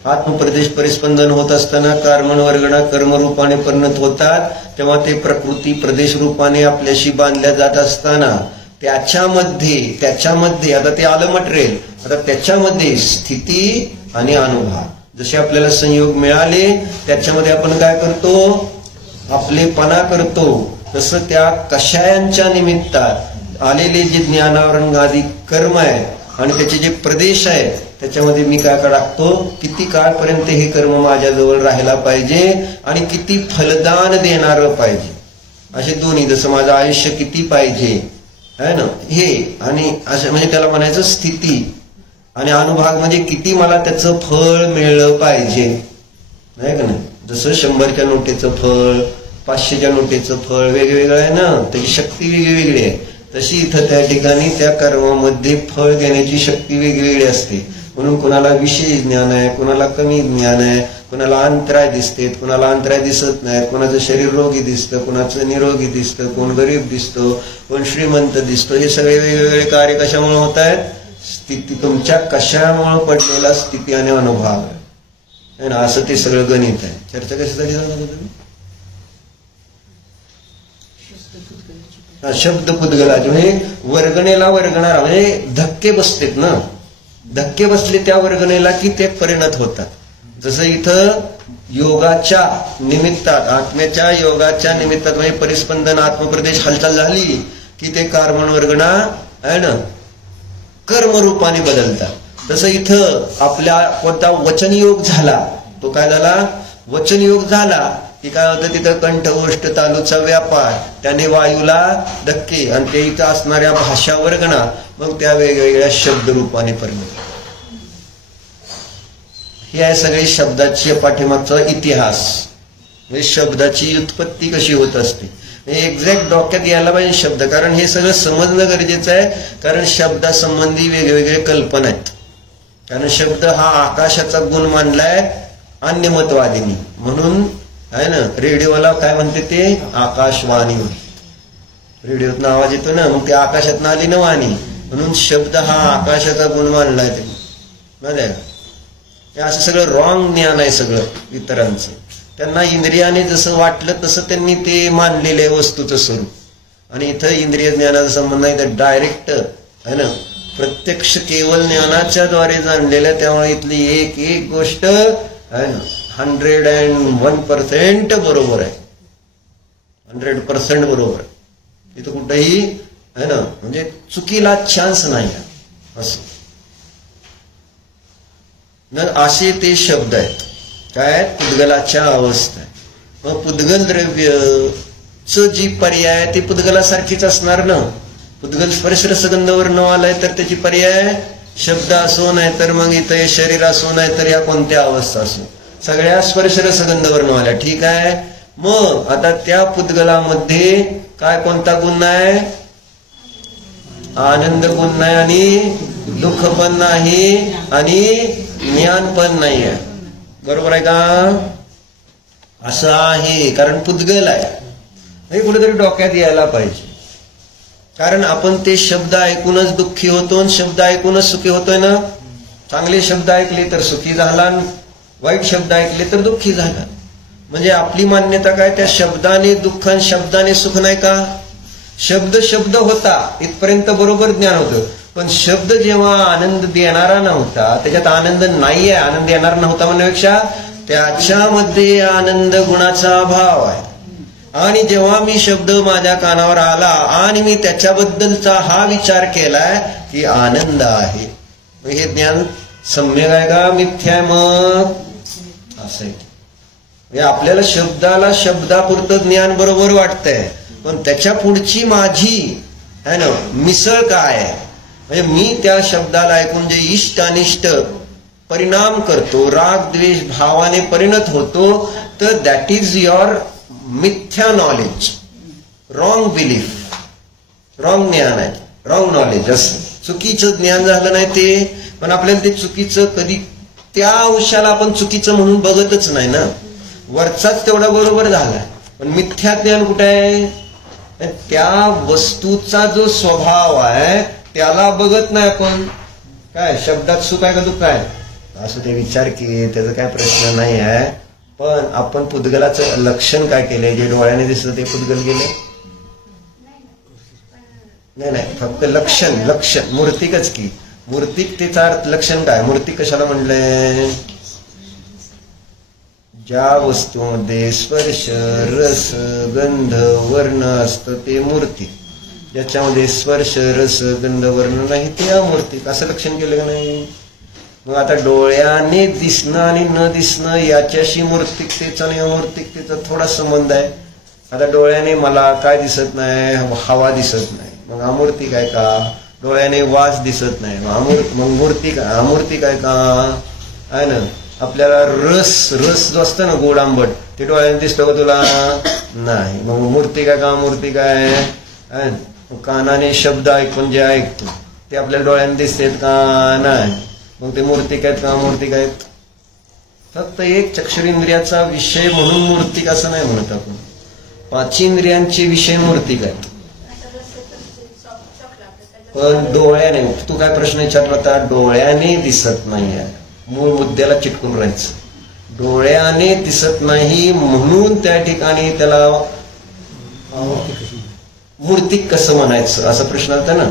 आत्मप्रदेश परिस्पंदन होत असताना कर्मण वर्गणा कर्मरूपाने परिणत होतात. तेव्हा ते प्रकृती प्रदेश रूपाने आपल्याशी बांधल्या जात असताना त्याच्यामध्ये आता ते आलं मटेरियल. आता त्याच्यामध्ये स्थिती आणि अनुभव जसे आपल्याला संयोग मिळाले त्याच्यामध्ये आपण काय करतो? आपलेपणा करतो. तसं त्या कषायांच्या निमित्तात आलेले जे ज्ञानावरण आदी कर्म आहे आणि त्याचे जे प्रदेश आहेत त्याच्यामध्ये मी काय टाकतो? किती काळपर्यंत हे कर्म माझ्याजवळ राहायला पाहिजे आणि किती फलदान देणार पाहिजे, असे दोन्ही. जसं माझं आयुष्य किती पाहिजे है ना हे, आणि असं म्हणजे त्याला म्हणायचं स्थिती. आणि अनुभाग म्हणजे किती मला त्याचं फळ मिळलं पाहिजे, नाही का नाही. जसं 100च्या नोटेचं फळ 500च्या नोटेचं फळ वेगवेगळं आहे ना, त्याची शक्ती वेगवेगळी आहे. तशी इथं त्या ठिकाणी त्या कर्मामध्ये फळ देण्याची शक्ती वेगवेगळी असते. म्हणून कोणाला विशेष ज्ञान आहे, कोणाला कमी ज्ञान आहे, कोणाला अंतराय दिसते, कोणाला अंतराय दिसत नाही, कोणाचं शरीर रोगी दिसतं, कोणाचं निरोगी दिसतं, कोण गरीब दिसतो, कोण श्रीमंत दिसतो. हे सगळे वेगवेगळे कार्य कशामुळे होत आहेत? स्थिती, तुमच्या कशामुळे पडलेला स्थिती आणि अनुभव आहे ना. असं ते सगळं गणित आहे. चर्चा कशासाठी सांगत होतो? शब्द पुद्गलाचे म्हणजे वर्गणेला वर्गणार म्हणजे धक्के बसतेत ना. धक्के बसले त्या वर्गणेला की ते परिणत होतात. जसं इथं योगाच्या निमित्तात, आत्म्याच्या योगाच्या निमित्तात म्हणजे परिस्पंदन आत्मप्रदेश हालचाल झाली की ते कर्मण वर्गणा आहे ना कर्मरूपाने बदलतात। तसं इथं आपल्या कोणता वचनयोग झाला, तो काय झाला, वचनयोग झाला की काय होतं, तिथं कंठगोष्ठ तालूचा व्यापार, त्याने वायूला धक्के आणि ते इथं असणाऱ्या भाषा वर्गणा, मग त्या वेगवेगळ्या शब्दरूपाने परिणत। ही आहे सगळी शब्दाची पाठीमागचा इतिहास, म्हणजे शब्दाची उत्पत्ती कशी होत असते एक्झॅक्ट डोक्यात यायला पाहिजे शब्द, कारण हे सगळं समजणं गरजेचं आहे, कारण शब्दासंबंधी वेगवेगळे कल्पना आहेत। कारण शब्द हा आकाशाचा गुण मानलाय अन्यमतवादींनी, म्हणून आहे ना रेडिओला काय म्हणते ते आकाशवाणी, रेडिओतनं आवाज येतो ना, मग ते आकाशातनं आली ना वाणी, म्हणून शब्द हा आकाशाचा गुण मानलाय ते, माहिती हे असं सगळं रॉंग ज्ञान आहे सगळं इतरांचं। त्यांना इंद्रियाने जसं वाटलं तसं त्यांनी ते मानलेलं आहे वस्तूचं स्वरूप, आणि इथं इंद्रिय ज्ञानाचा संबंध आहे, तर डायरेक्ट आहे ना प्रत्यक्ष केवळ ज्ञानाच्या द्वारे जाणलेलं, त्यामुळे इथली एक एक गोष्ट आहे ना 101% बरोबर आहे, 100% बरोबर आहे, इथं कुठेही आहे ना म्हणजे चुकीला चान्स नाही असं। असे ते शब्द आहेत काय, पुद्गलाच्या अवस्था आहे। मग पुद्गल द्रव्य च जी पर्याय ती पुद्गलासारखीच असणार ना, पुद्गल स्पर्श रसगंधावर न आलाय तर त्याची पर्याय शब्द असो, नाही तर मग इथं शरीर असो, नाही तर या कोणत्या अवस्था असो, सगळ्या स्पर्श रसगंधावर न आल्या, ठीक आहे। मग आता त्या पुद्गलामध्ये काय कोणता गुण नाही, आनंद गुण नाही, आणि दुःख पण नाही, आणि ज्ञान पण नाही आहे, बरोबर आहे का, असं आहे, कारण पुद्गल आहे, हे कुठेतरी डोक्यात यायला पाहिजे। कारण आपण ते शब्द ऐकूनच दुःखी होतो, शब्द ऐकूनच सुखी होतोय ना, चांगले शब्द ऐकले तर सुखी झाला, वाईट शब्द ऐकले तर दुःखी झाला, म्हणजे आपली मान्यता काय, त्या शब्दाने दुःख आणि शब्दाने सुख नाही का, शब्द शब्द होता इथपर्यंत बरोबर ज्ञान होतं, पण शब्द जेव्हा आनंद देणारा नव्हता, त्याच्यात आनंद नाहीये, आनंद येणार नव्हता म्हणण्यापेक्षा त्याच्यामध्ये आनंद गुणाचा अभाव आहे, आणि जेव्हा मी शब्द माझ्या कानावर आला आणि मी त्याच्याबद्दलचा हा विचार केलाय की आनंद आहे, हे ज्ञान सम्यक आहे का मिथ्या आहे, मग असं आहे। आपल्याला शब्दाला शब्दापुरतं ज्ञान बरोबर वाटतंय, पण त्याच्या पुढची माझी है ना मिसळ काय आहे, म्हणजे मी त्या शब्दाला ऐकून जे इष्ट अनिष्ट परिणाम करतो, राग द्वेष भावाने परिणत होतो, तर दॅट इज युअर मिथ्या नॉलेज, रॉंग बिलीफ, रॉंग ज्ञान आहे, रॉंग नॉलेज, असं चुकीचं ज्ञान झालं नाही ते, पण आपल्याला ते चुकीचं कधी त्या अंशाला आपण चुकीचं म्हणून बघतच नाही ना, वरचाच तेवढा बरोबर झालाय, पण मिथ्या ज्ञान कुठे आहे, त्या वस्तूचा जो स्वभाव आहे त्याला बघत नाही आपण, काय शब्दात सुख आहे का दुःख आहे, असं ते विचार की त्याचा काय प्रश्न नाही आहे, पण आपण पुद्गलाचं लक्षण काय केलंय, जे डोळ्याने दिसतं ते पुद्गल गेले नाही, नाही फक्त लक्षण, लक्षण मूर्तिकच की, मूर्तिकतेचा अर्थ लक्षण काय, मूर्तिक कशाला म्हणलंय, ज्या वस्तूमध्ये स्पर्श रस गंध वर्ण असतं ते मूर्तिक, ज्याच्यामध्ये स्पर्श रस गंध वर्ण नाही ते अमूर्तिक, असं लक्षण केलं का नाही। मग आता डोळ्याने दिसणं आणि न दिसणं याच्याशी मूर्तिकतेचा आणि अमूर्तिकतेचा थोडा संबंध आहे। आता डोळ्याने मला काय दिसत नाही, हवा दिसत नाही, मग अमूर्तिक आहे का, डोळ्याने वास दिसत नाही, मग मूर्तिक अमूर्तिक आहे का, आहे ना। आपल्याला रस जो असतो ना गोड आंबट, ते डोळ्याने दिसतो का तुला, नाही, मग मूर्तिक आहे का अमूर्तिक आहे, कानाने शब्द ऐकून जे ऐकतो ते आपल्याला डोळ्याने दिसतात का, नाही, मग ते मूर्तिक आहेत का अमूर्तिक आहेत, फक्त एक चक्षुरेंद्रियाचा विषय म्हणून मूर्तिक असं नाही म्हणत आपण, पाच इंद्रियांचे विषय मूर्तिक आहेत, पण डोळ्याने, तू काय प्रश्न विचारला होता, डोळ्याने दिसत नाही आहे, मूळ मुद्द्याला चिटकून राहायचं, डोळ्याने दिसत नाही म्हणून त्या ठिकाणी त्याला मूर्तिक कसं म्हणायचं असा प्रश्न होता ना,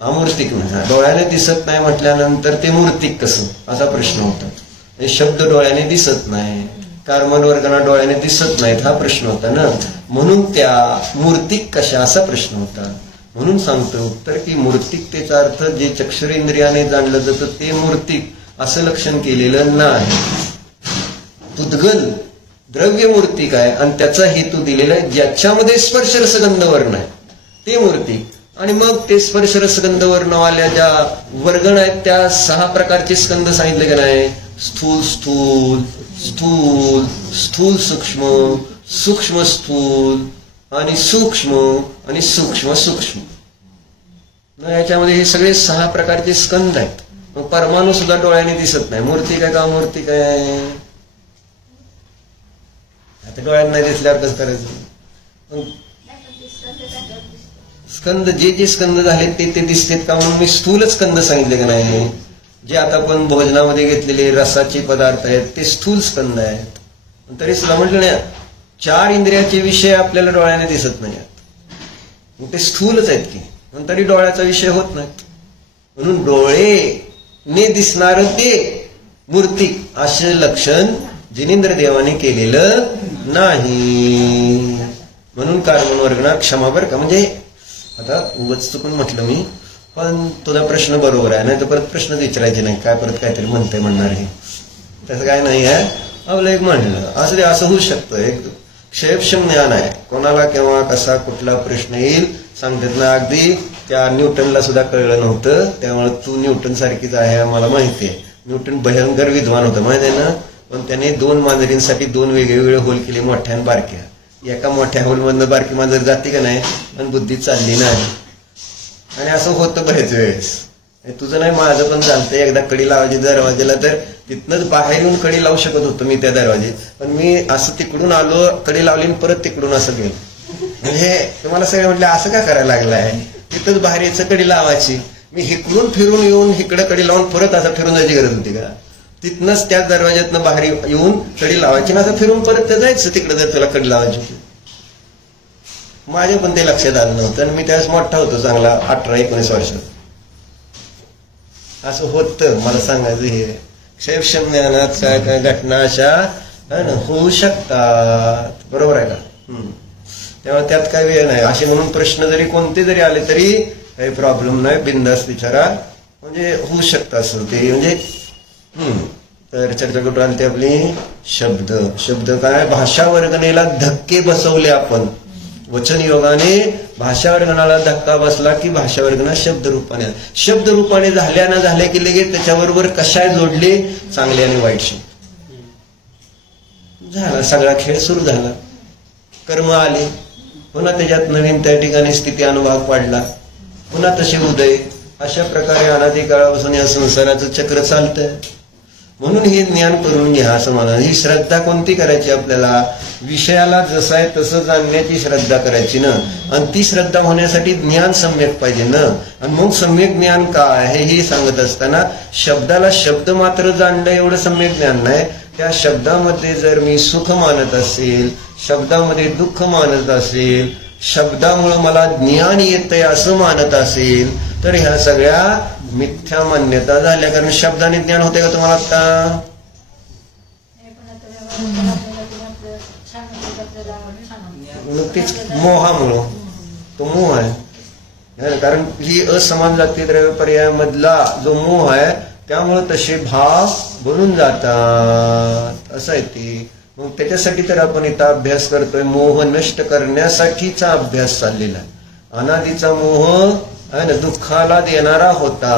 अमूर्तिक नाही, डोळ्याने दिसत नाही म्हटल्यानंतर ते मूर्तिक कसं असा प्रश्न होता, हे शब्द डोळ्याने दिसत नाही, कर्मन वर्गना डोळ्याने दिसत नाहीत हा प्रश्न होता ना, म्हणून त्या मूर्तिक कशा असा प्रश्न होता। म्हणून सांगतो तर की मूर्तिकतेचा अर्थ जे चक्षुरेंद्रियाने जाणलं जातं ते मूर्तिक असं लक्षण केलेलं नाही. पुद्गल द्रव्य मूर्तिक आहे आणि त्याचा हेतू दिलेला आहे ज्याच्यामध्ये स्पर्श रसगंध वर्ण आहे ते मूर्तिक. आणि मग ते स्पर्श रसगंध वर्णवाल्या ज्या वर्गण आहेत त्या 6 प्रकारचे स्कंद सांगितले का नाही. स्थूल स्थूल, स्थूल स्थूल सूक्ष्म, सूक्ष्म स्थूल आणि सूक्ष्म सूक्ष्म. याच्यामध्ये हे सगळे 6 प्रकारचे स्कंद आहेत. मग परमाणू सुद्धा डोळ्याने दिसत नाही. मूर्तिक आहे का मूर्तिक आहे. आता डोळ्यांना नाही दिसल्यावर कसं करायचं. स्कंद जे स्कंद झाले ते दिसतेत का म्हणून मी स्थूल स्कंद सांगितले का नाही. जे आता आपण भोजनामध्ये घेतलेले रसाचे पदार्थ आहेत ते स्थूल स्कंद आहेत. तरी सुद्धा म्हटलं नाही 4 इंद्रियाचे विषय आपल्याला डोळ्याने दिसत नाही. मग ते स्थूलच आहेत की पण तरी डोळ्याचा विषय होत नाही. म्हणून डोळेने दिसणार ते मूर्तिक असे लक्षण जिनेंद्र देवाने केलेलं नाही. म्हणून कर्मवर्गणा क्षमा बरं का. म्हणजे आता उगाच चुकून म्हटलं मी पण तुझा प्रश्न बरोबर आहे. नाही तर परत प्रश्नच विचारायचे नाही काय परत काहीतरी म्हणणार हे तसं काय नाही आहे. आपलं एक म्हणलं असं ते असं होऊ शकतं. एक क्षेपक्षम ज्ञान आहे. कोणाला केव्हा कसा कुठला प्रश्न येईल सांगतात ना. अगदी त्या न्यूटनला सुद्धा कळलं नव्हतं. त्यामुळे तू न्यूटन सारखीच आहे मला माहिती आहे. न्यूटन भयंकर विद्वान होता माहिती आहे ना. पण त्याने 2 मांजरींसाठी 2 वेगवेगळे होल केले मोठ्या आणि बारक्या. एका मोठ्या होलमधनं बारकी मांजर जाते का नाही आणि बुद्धी चालली नाही. आणि असं होतं बरेच वेळेस. तुझं नाही माझं पण चालतंय. एकदा कडी लावायची दरवाजेला तर तिथनंच बाहेर येऊन कडी लावू शकत होतो मी त्या दरवाजे. पण मी असं तिकडून आलो कडी लावली परत तिकडून असं गेलो. म्हणजे तुम्हाला सगळे म्हटलं असं का करायला लागलाय. तिथंच बाहेर यायचं कडी लावायची. मी इकडून फिरून येऊन इकडे कडी लावून परत असं फिरून जायची गरज होती का. तिथनंच त्या दरवाज्यातनं बाहेर येऊन कडी लावायची ना असं फिरून परत जायचं तिकडे जर तुला कडी लावायची होती. माझ्या पण ते लक्षात आलं नव्हतं. आणि मी त्यावेळेस मोठा होतो चांगला 18-19 वर्षात. असं होतं मला सांगायचं. हे क्षेपक्षम ज्ञानात काय काय घटना अशा होऊ शकतात. बरोबर आहे का. तेव्हा त्यात काय वेळ नाही. असे म्हणून प्रश्न जरी कोणते जरी आले तरी काही प्रॉब्लेम नाही. बिंदास विचारा. म्हणजे होऊ शकतं असं ते. म्हणजे तर चर्चा कुठं आली आपली शब्द काय भाषा वर्गणेला धक्के बसवले आपण. वचन योगाने भाषा वर्गणाला धक्का बसला की भाषा वर्गणा शब्द रूपाने झाल्या ना झाल्या की लगेच त्याच्याबरोबर कशाय जोडले चांगले आणि वाईट शब्द. झाला सगळा खेळ सुरू झाला. कर्म आले पुन्हा त्याच्यात नवीन त्या ठिकाणी स्थिती अनुभाग वाढला. पुन्हा तसे उदय. अशा प्रकारे अनादी काळापासून या संसाराचं चक्र चालतंय. म्हणून हे ज्ञान करून घ्या असं मला. ही श्रद्धा कोणती करायची आपल्याला. विषयाला जसं आहे तसं जाणण्याची श्रद्धा करायची ना. आणि ती श्रद्धा होण्यासाठी ज्ञान सम्यक पाहिजे ना. आणि मग सम्यक ज्ञान काय हे सांगत असताना शब्दाला शब्द मात्र जाणणं एवढं सम्यक ज्ञान नाही. त्या शब्दामध्ये जर मी सुख मानत असेल, शब्दामध्ये दुःख मानत असेल, शब्दामुळे मला ज्ञान येतंय असं मानत असेल तर ह्या सगळ्या मिथ्या मान्यता झाल्या. कारण शब्दाने ज्ञान होते का तुम्हाला आता. तेच मोहामुळं तो मोह आहे. कारण ही असमान जाती द्रव्य पर्यायामधला जो मोह आहे त्यामुळे तसे भाव बनून जातात असं आहे ते. मग त्याच्यासाठी तर आपण इथं अभ्यास करतोय. मोह नष्ट करण्यासाठीचा अभ्यास चाललेला आहे. अनादीचा मोह आहे ना दुःखाला देणारा होता.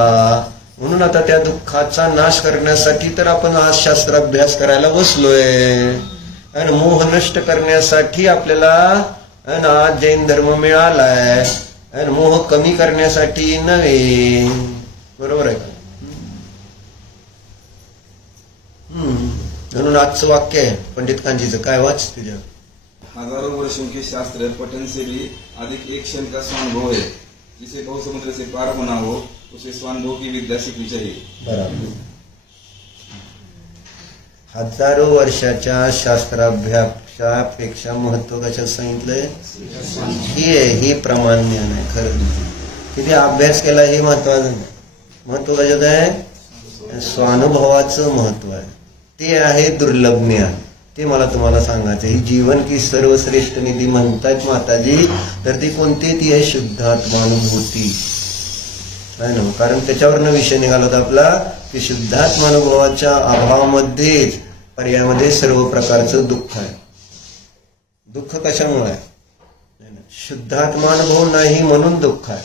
म्हणून आता त्या दुःखाचा नाश करण्यासाठी तर आपण आज शास्त्राभ्यास करायला बसलोय. आणि मोह नष्ट करण्यासाठी आपल्याला आज जैन धर्म मिळालाय. आणि मोह कमी करण्यासाठी नव्हे. बरोबर आहे का. म्हणून आजचं वाक्य आहे पंडित कांजीचं. काय वाच तुझ्या. हजारों वर्षों के शास्त्र पठन से भी अधिक एक क्षण का स्वानुभव है. जिसे बहु समुद्र से पार होना हो उसे स्वानुभव की विद्या सीखनी चाहिए. बराबर. हजारो वर्षाच्या शास्त्राभ्यासापेक्षा महत्व कशात सांगितलंय. ही प्रमाण ज्ञान आहे. खरं किती अभ्यास केला हे महत्वाचं नाही. महत्व कशात आहे. स्वानुभवाचं महत्व आहे. ते आहे दुर्लभ ज्ञान. ते मला तुम्हाला सांगायचं. ही जीवन की सर्वश्रेष्ठ निधी म्हणतायत माताजी, तर ती कोणती? ती आहे शुद्धात्मानुभूती, आहे ना. कारण त्याच्यावरनं विषय निघाला होता आपला की शुद्धात्मानुभवाच्या अभावामध्येच पर्यायामध्ये सर्व प्रकारचं दुःख आहे. दुःख कशामुळे आहे? शुद्धात्मानुभव नाही म्हणून दुःख आहे.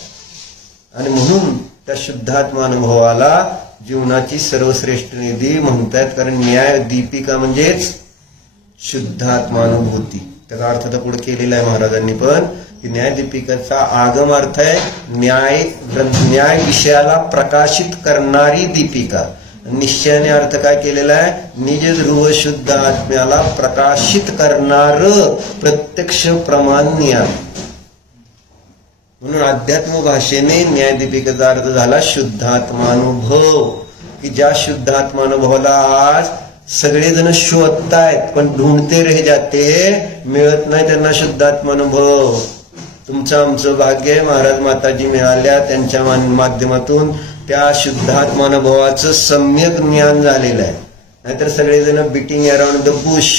आणि म्हणून त्या शुद्धात्मानुभवाला जीवनाची सर्वश्रेष्ठ निधी म्हणतात. कारण न्याय दीपिका म्हणजेच शुद्धात्मानुभूती. त्याचा अर्थ तर पुढे केलेला आहे महाराजांनी पण, की न्याय दीपिकाचा आगम अर्थ आहे न्याय विषयाला प्रकाशित करणारी दीपिका. निश्चयाने अर्थ काय केलेला आहे? निज ध्रुव शुद्ध आत्म्याला प्रकाशित करणार प्रत्यक्ष प्रमाण ज्ञान. म्हणून अध्यात्म भाषेने न्यायदीपिकेचा अर्थ झाला शुद्धात्मानुभव. की ज्या शुद्धात्मानुभवाला आज सगळेजण शोधतायत पण ढूंढते रह जाते, मिळत नाही त्यांना शुद्धात्मानुभव. तुमचं आमचं भाग्य आहे, महाराज माताजी मिळाल्या, त्यांच्या माध्यमातून त्या शुद्धात्मानुभवाचं सम्यक ज्ञान झालेलं आहे. नाहीतर सगळेजण बीटिंग अराउंड द बुश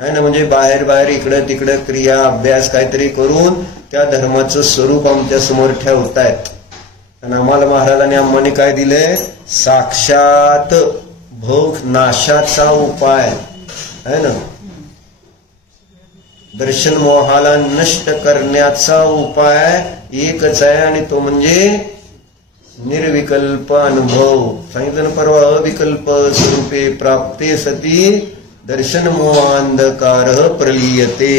आहे ना, म्हणजे बाहेर बाहेर इकडं तिकडं क्रिया अभ्यास काहीतरी करून त्या धर्माचं स्वरूप आमच्या समोर ठेवतायत. आणि आम्हाला महाराजांनी आम्हाने काय दिलंय? साक्षात भोग नाशाचा उपाय आहे ना, दर्शन मोहाला नष्ट करण्याचा उपाय एकच आहे, आणि तो म्हणजे निर्विकल्प अनुभव. सांगितलं ना परवा, अविकल्प स्वरूपे प्राप्ते सती दर्शन मोहांधकार प्रलीयते.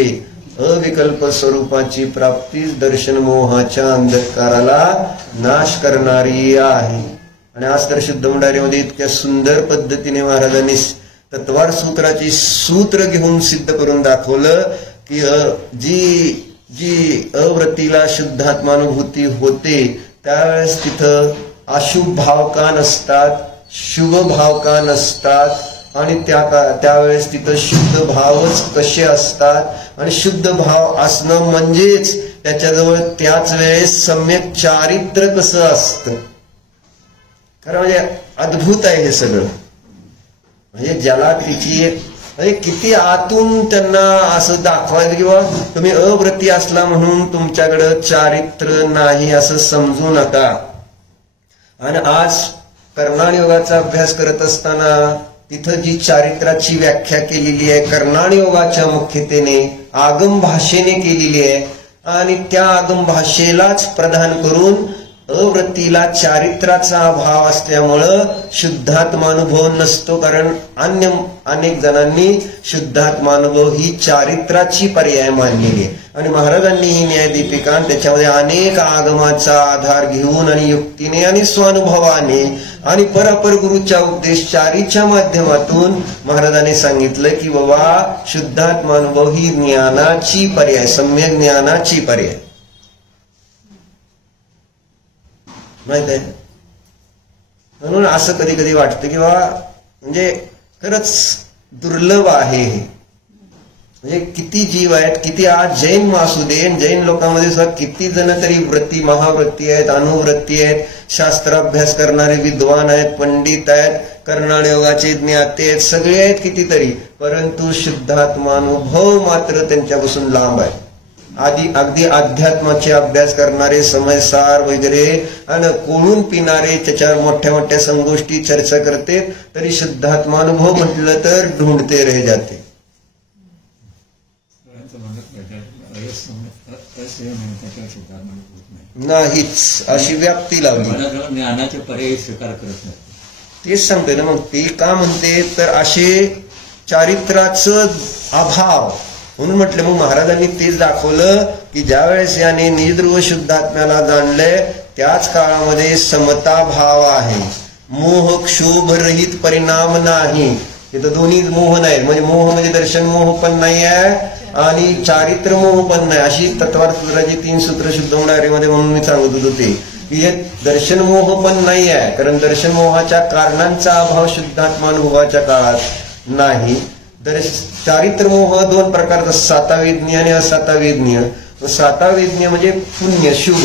अविकल्प स्वरूपाची प्राप्ती दर्शन मोहाच्या अंधकाराला नाश करणारी आहे. आणि आज तर शुद्ध भंडारीमध्ये इतक्या सुंदर पद्धतीने महाराजांनी तत्वार सूत्राची सूत्र घेऊन सिद्ध करून दाखवलं की जी अवृत्तीला शुद्धात्मानुभूती होते त्यावेळेस तिथं अशुभ भाव का नसतात, शुभ भाव का नसतात, आणि त्यावेळेस तिथं शुद्ध भावच कसे असतात. आणि शुद्ध भाव असणं म्हणजेच त्याच्याजवळ त्याच वेळेस सम्यक चारित्र्य कसं असतं. खरं म्हणजे अद्भुत आहे हे सगळं. म्हणजे ज्याला तिची म्हणजे किती आतून त्यांना असं दाखवायचं किंवा तुम्ही अव्रती असला म्हणून तुमच्याकडं चारित्र्य नाही असं समजू नका. आणि आज कर्णाळी योगाचा अभ्यास करत असताना तिथं जी चारित्र्याची व्याख्या केलेली आहे कर्णाळी योगाच्या मुख्यतेने आगम भाषेने केलेली आहे, आणि त्या आगम भाषेलाच प्रधान करून अवृत्तीला चारित्र्याचा अभाव असल्यामुळं शुद्धात्मानुभव नसतो. कारण अनेक जणांनी शुद्धात्मानुभव ही चारित्र्याची पर्याय मानलेली आहे. आणि महाराजांनी ही न्यायदीपिका त्याच्यामध्ये अनेक आगमाचा आधार घेऊन आणि युक्तीने आणि स्वानुभवाने आणि परापर गुरुच्या उपदेश चारीच्या माध्यमातून महाराजांनी सांगितलं की बाबा शुद्धात्मानुभव ही ज्ञानाची पर्याय, सम्यक ज्ञानाची पर्याय. माहित आहे. म्हणून असं कधी कधी वाटतं की बाबा म्हणजे खरंच दुर्लभ आहे हे. म्हणजे किती जीव आहेत, किती आज जैन असू दे, जैन लोकांमध्ये सुद्धा किती जण तरी वृत्ती महावृत्ती आहेत, अनुवृत्ती आहेत, शास्त्राभ्यास करणारे विद्वान आहेत, पंडित आहेत, कर्णाळी योगाचे ज्ञाते आहेत, सगळे आहेत कितीतरी, परंतु शुद्धात्मानुभव मात्र त्यांच्यापासून लांब आहे. अगदी अध्यात्माचे अभ्यास करणारे, समयसार वगैरे आणि कोळून पिणारे, त्याच्यावर मोठ्या मोठ्या संगोष्टी चर्चा करते, तरी शुद्धात्मानुभव म्हटलं तर ढूंढते रह जाते. नाहीच अशी व्याप्ती लावली, ज्ञानाचे पर्याय स्वीकार करत नाही. तेच सांगते ना. मग ते का म्हणते तर असे चारित्र्याचं अभाव म्हणून म्हटलं. मग महाराजांनी तेच दाखवलं की ज्यावेळेस याने निजध्रुव शुद्धात्म्याला जाणले त्याच काळामध्ये समता भाव आहे, मोह क्षोभ रहित परिणाम नाही. इथं दोन्ही मोह नाही, म्हणजे मोह म्हणजे दर्शन मोह पण नाही आहे आणि चारित्र्य मोह पण नाही. अशी तत्वार सूत्राची 3 सूत्र शुद्ध भंडारीमध्ये म्हणून मी सांगत होतो ते की हे दर्शन मोह पण नाही आहे. कारण दर्शन मोहाच्या कारणांचा अभाव शुद्धात्मानुभवाच्या काळात नाही. चारित्र्य मोह 2 प्रकारचा, सातावेज्ञ आणि असातावेज्ञ. सातावेज्ञ म्हणजे पुण्य शुभ,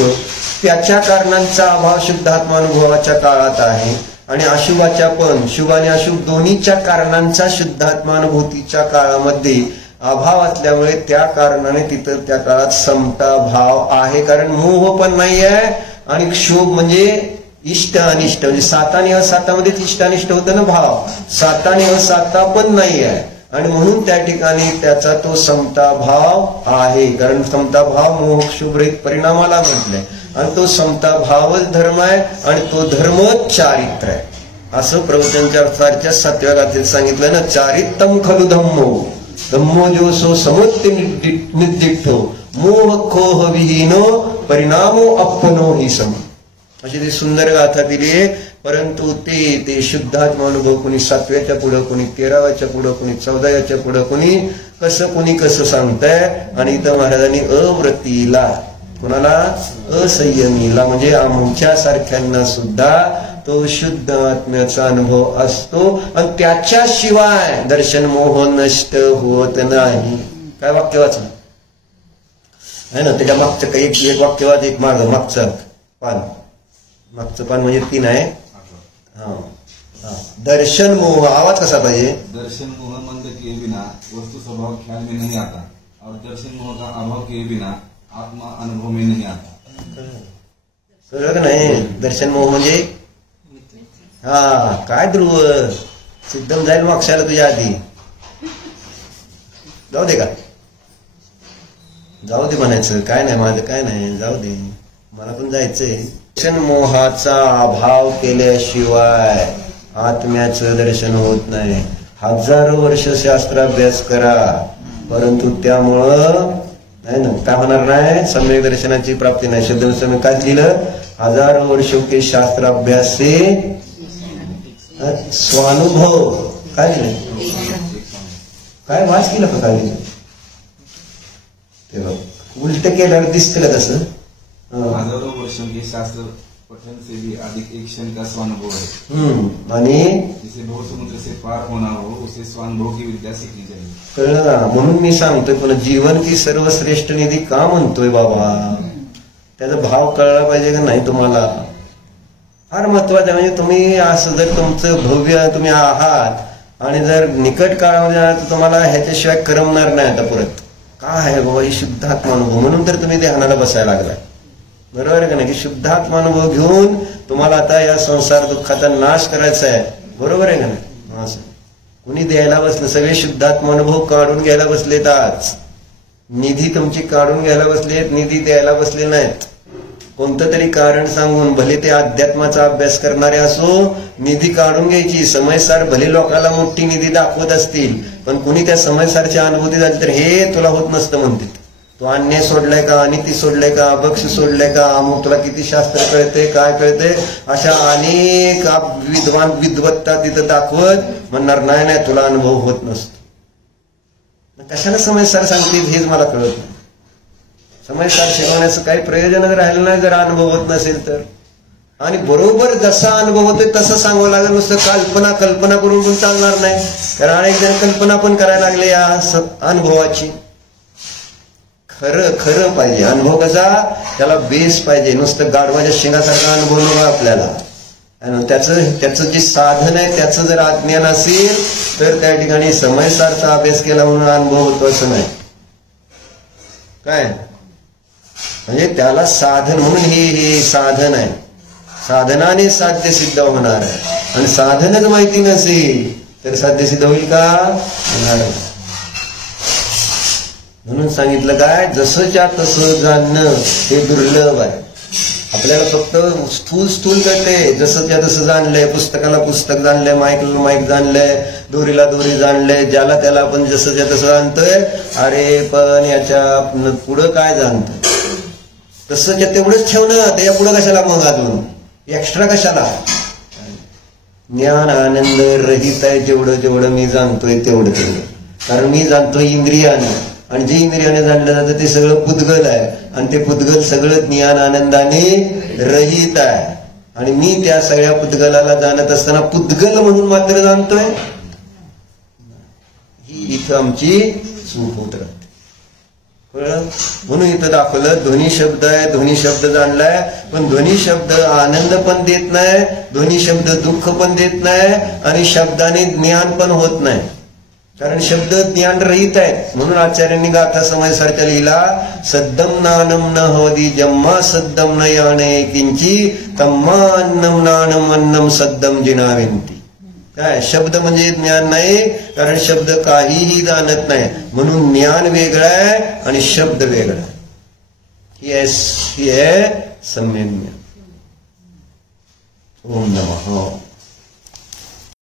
त्याच्या कारणांचा अभाव शुद्धात्मानुभवाच्या काळात आहे. आणि अशुभाच्या पण, शुभ आणि अशुभ दोन्हीच्या कारणांचा शुद्धात्मानुभूतीच्या काळामध्ये अभाव असल्यामुळे त्या कारणाने तिथं त्या काळात समता भाव आहे. कारण मोह पण नाही आहे आणि शुभ म्हणजे इष्ट अनिष्ट, म्हणजे साता आणि असातामध्येच इष्ट अनिष्ट होतं ना भाव, साता आणि असाता पण नाही आहे आणि म्हणून त्या ठिकाणी त्याचा तो समता भाव आहे. कारण समता भाव मोह शुभरहित परिणामाला म्हटलंय आणि तो समता भावच धर्म आहे आणि तो धर्मच चारित्र आहे. असं प्रवचनच्या 7व्या गाथेत सांगितलं ना, चारित्तम खलु धम्मो धम्मो जो सो समुत्य निर्दिष्टो मोह खोह विहीनो परिणामो अपनो ही सम. अशी ती सुंदर गाथा दिली आहे. परंतु ते शुद्धात्मा अनुभव कोणी 7व्याच्या पुढं, कोणी 13व्याच्या पुढं, कोणी 14व्याच्या पुढं, कोणी कसं सांगताय. आणि इथं महाराजांनी अव्रतीला, कोणाला, असंयमीला म्हणजे आमच्या सारख्यांना सुद्धा तो शुद्ध आत्म्याचा अनुभव असतो आणि त्याच्याशिवाय दर्शन मोह नष्ट होत नाही. काय वाक्य वाचलं आहे ना, त्याच्या मागचं काही एक वाक्य वाच, एक मागचं पान, मागचं पान म्हणजे 3 आहे. दर्शन मोह, आवाज कसा पाहिजे, दर्शन मोह मंद किए बिना वस्तु स्वभाव ख्याल में नहीं आता और दर्शन मोह का अभाव किए बिना आत्मा अनुभव में नहीं आता. कळलं नाही. दर्शन मोह म्हणजे काय ध्रुव सिद्धम जाईल मोक्षाला तुझ्या आधी, जाऊ दे का, जाऊ दे म्हणायचं, काय नाही माझं काय नाही, जाऊ दे मला पण जायचंय. दर्शन मोहाचा अभाव केल्याशिवाय आत्म्याचं दर्शन होत नाही. हजारो वर्ष शास्त्राभ्यास करा परंतु त्यामुळं नाही ना, काय होणार नाही, सम्यक दर्शनाची प्राप्ती नाही. शुद्ध समय काय लिहिलं, हजारो वर्षों के शास्त्राभ्यास से स्वानुभव, काय लिहिलं, काय वाच केलं का, काय लिहिलं ते बघ, उलट केल्यावर दिसतं का तसं. हजारों वर्षों के शास्त्र पठन से भी अधिक एक क्षण का स्वानुभव है. आणि जिसे बहुत समुद्र से पार होना हो उसे स्वानुभव की विद्या सीखली जाईल. कळलं ना, म्हणून मी सांगतोय पण जीवन की सर्वश्रेष्ठ निधी का म्हणतोय बाबा, त्याचा भाव कळला पाहिजे का नाही तुम्हाला, फार महत्वाचं. म्हणजे तुम्ही असं जर तुमचं भव्य तुम्ही आहात आणि जर निकट काळामध्ये आहात तर तुम्हाला ह्याच्याशिवाय करमणार नाही आता परत. काय आहे बाबा ही शुद्धात्मा अनुभव, म्हणून तर तुम्ही ध्यानाला बसायला लागलाय. बरोबर आहे का नाही, की शुद्धात्मानुभव घेऊन तुम्हाला आता या संसार दुःखाचा नाश करायचा आहे. बरोबर आहे का नाही. असं कुणी द्यायला बसलं, सगळे शुद्धात्मानुभव काढून घ्यायला बसलेत. आज निधी तुमची काढून घ्यायला बसलेत, निधी द्यायला बसले नाहीत. कोणतं तरी कारण सांगून, भले ते अध्यात्माचा अभ्यास करणारे असो, निधी काढून घ्यायची समयसार. भले लोकांना मोठी निधी दाखवत असतील पण कुणी त्या समयसारची अनुभूती झाली तर हे तुला होत नसतं म्हणते. तो अन्याय सोडलाय का, अनिती सोडलाय का, अभक्ष सोडलाय का, मग तुला किती शास्त्र कळते, काय कळते, अशा अनेक विद्वान विद्वत्ता तिथं दाखवत म्हणणार नाही तुला अनुभव होत नसतो. कशाला समयसार सांगते हेच मला कळत नाही. समयसार शिकवण्याचं काही प्रयोजनच राहिलं नाही जर अनुभव होत नसेल तर. आणि बरोबर जसा अनुभव होतोय तसं सांगावं लागेल. नुसतं कल्पना करून पण चालणार नाही. कारण अनेक जण कल्पना पण करायला लागले या अनुभवाची. खरं पाहिजे अनुभव. कसा, त्याला बेस पाहिजे. नुसतं गाढवाच्या शिंगासारखा अनुभव नको आपल्याला. त्याचं जे साधन आहे त्याचं जर अज्ञान असेल तर त्या ठिकाणी समयसारचा अभ्यास केला म्हणून अनुभव होतो असं नाही. काय म्हणजे त्याला साधन म्हणून हे साधन आहे. साधनाने साध्य सिद्ध होणार आहे. आणि साधनच माहिती नसेल तर साध्य सिद्ध होईल का, होणार नाही. म्हणून सांगितलं काय, जसंच्या तसं जाणणं हे दुर्लभ आहे. आपल्याला फक्त स्थूल कळते. जसंच्या तसं जाणलंय, पुस्तकाला पुस्तक जाणलंय, माईकला माईक जाणलंय, दोरीला दोरी जाणलंय, ज्याला त्याला आपण जसंच्या तसं जाणतोय. अरे पण याच्या पुढं काय जाणतोय, तसंच्या तेवढंच ठेवणं. त्याच्या पुढं कशाला मग अजून एक्स्ट्रा कशाला. ज्ञान आनंद रहित आहे जेवढं मी जाणतोय तेवढं. कारण मी जाणतोय इंद्रियाने, आणि जे इंद्रियाने जाणलं जातं ते सगळं पुद्गल आहे. आणि ते पुद्गल सगळं ज्ञान आनंदाने रहित आहे. आणि मी त्या सगळ्या पुद्गलाला जाणत असताना पुद्गल म्हणून मात्र जाणतोय. ही इथं आमची चूक होत राहते. कळलं? म्हणून इथं दाखवलं ध्वनी शब्द आहे, ध्वनी शब्द जाणलाय, पण ध्वनी शब्द आनंद पण देत नाही, ध्वनी शब्द दुःख पण देत नाही, आणि शब्दाने ज्ञान पण होत नाही, कारण शब्द ज्ञान रहित आहे. म्हणून आचार्यांनी गाथा समाजसारख्या लिहिला, सद्दम नानम न हवदी जम्मा सद्दम न याने किंची तम्मा अन्नम नानम अन्नम सद्दम जिनाविंती. काय शब्द म्हणजे ज्ञान नाही, कारण शब्द काहीही जाणत नाही, म्हणून ज्ञान वेगळं आहे आणि शब्द वेगळा आहे. ही आहे सम्यक ज्ञान. ओम नमः.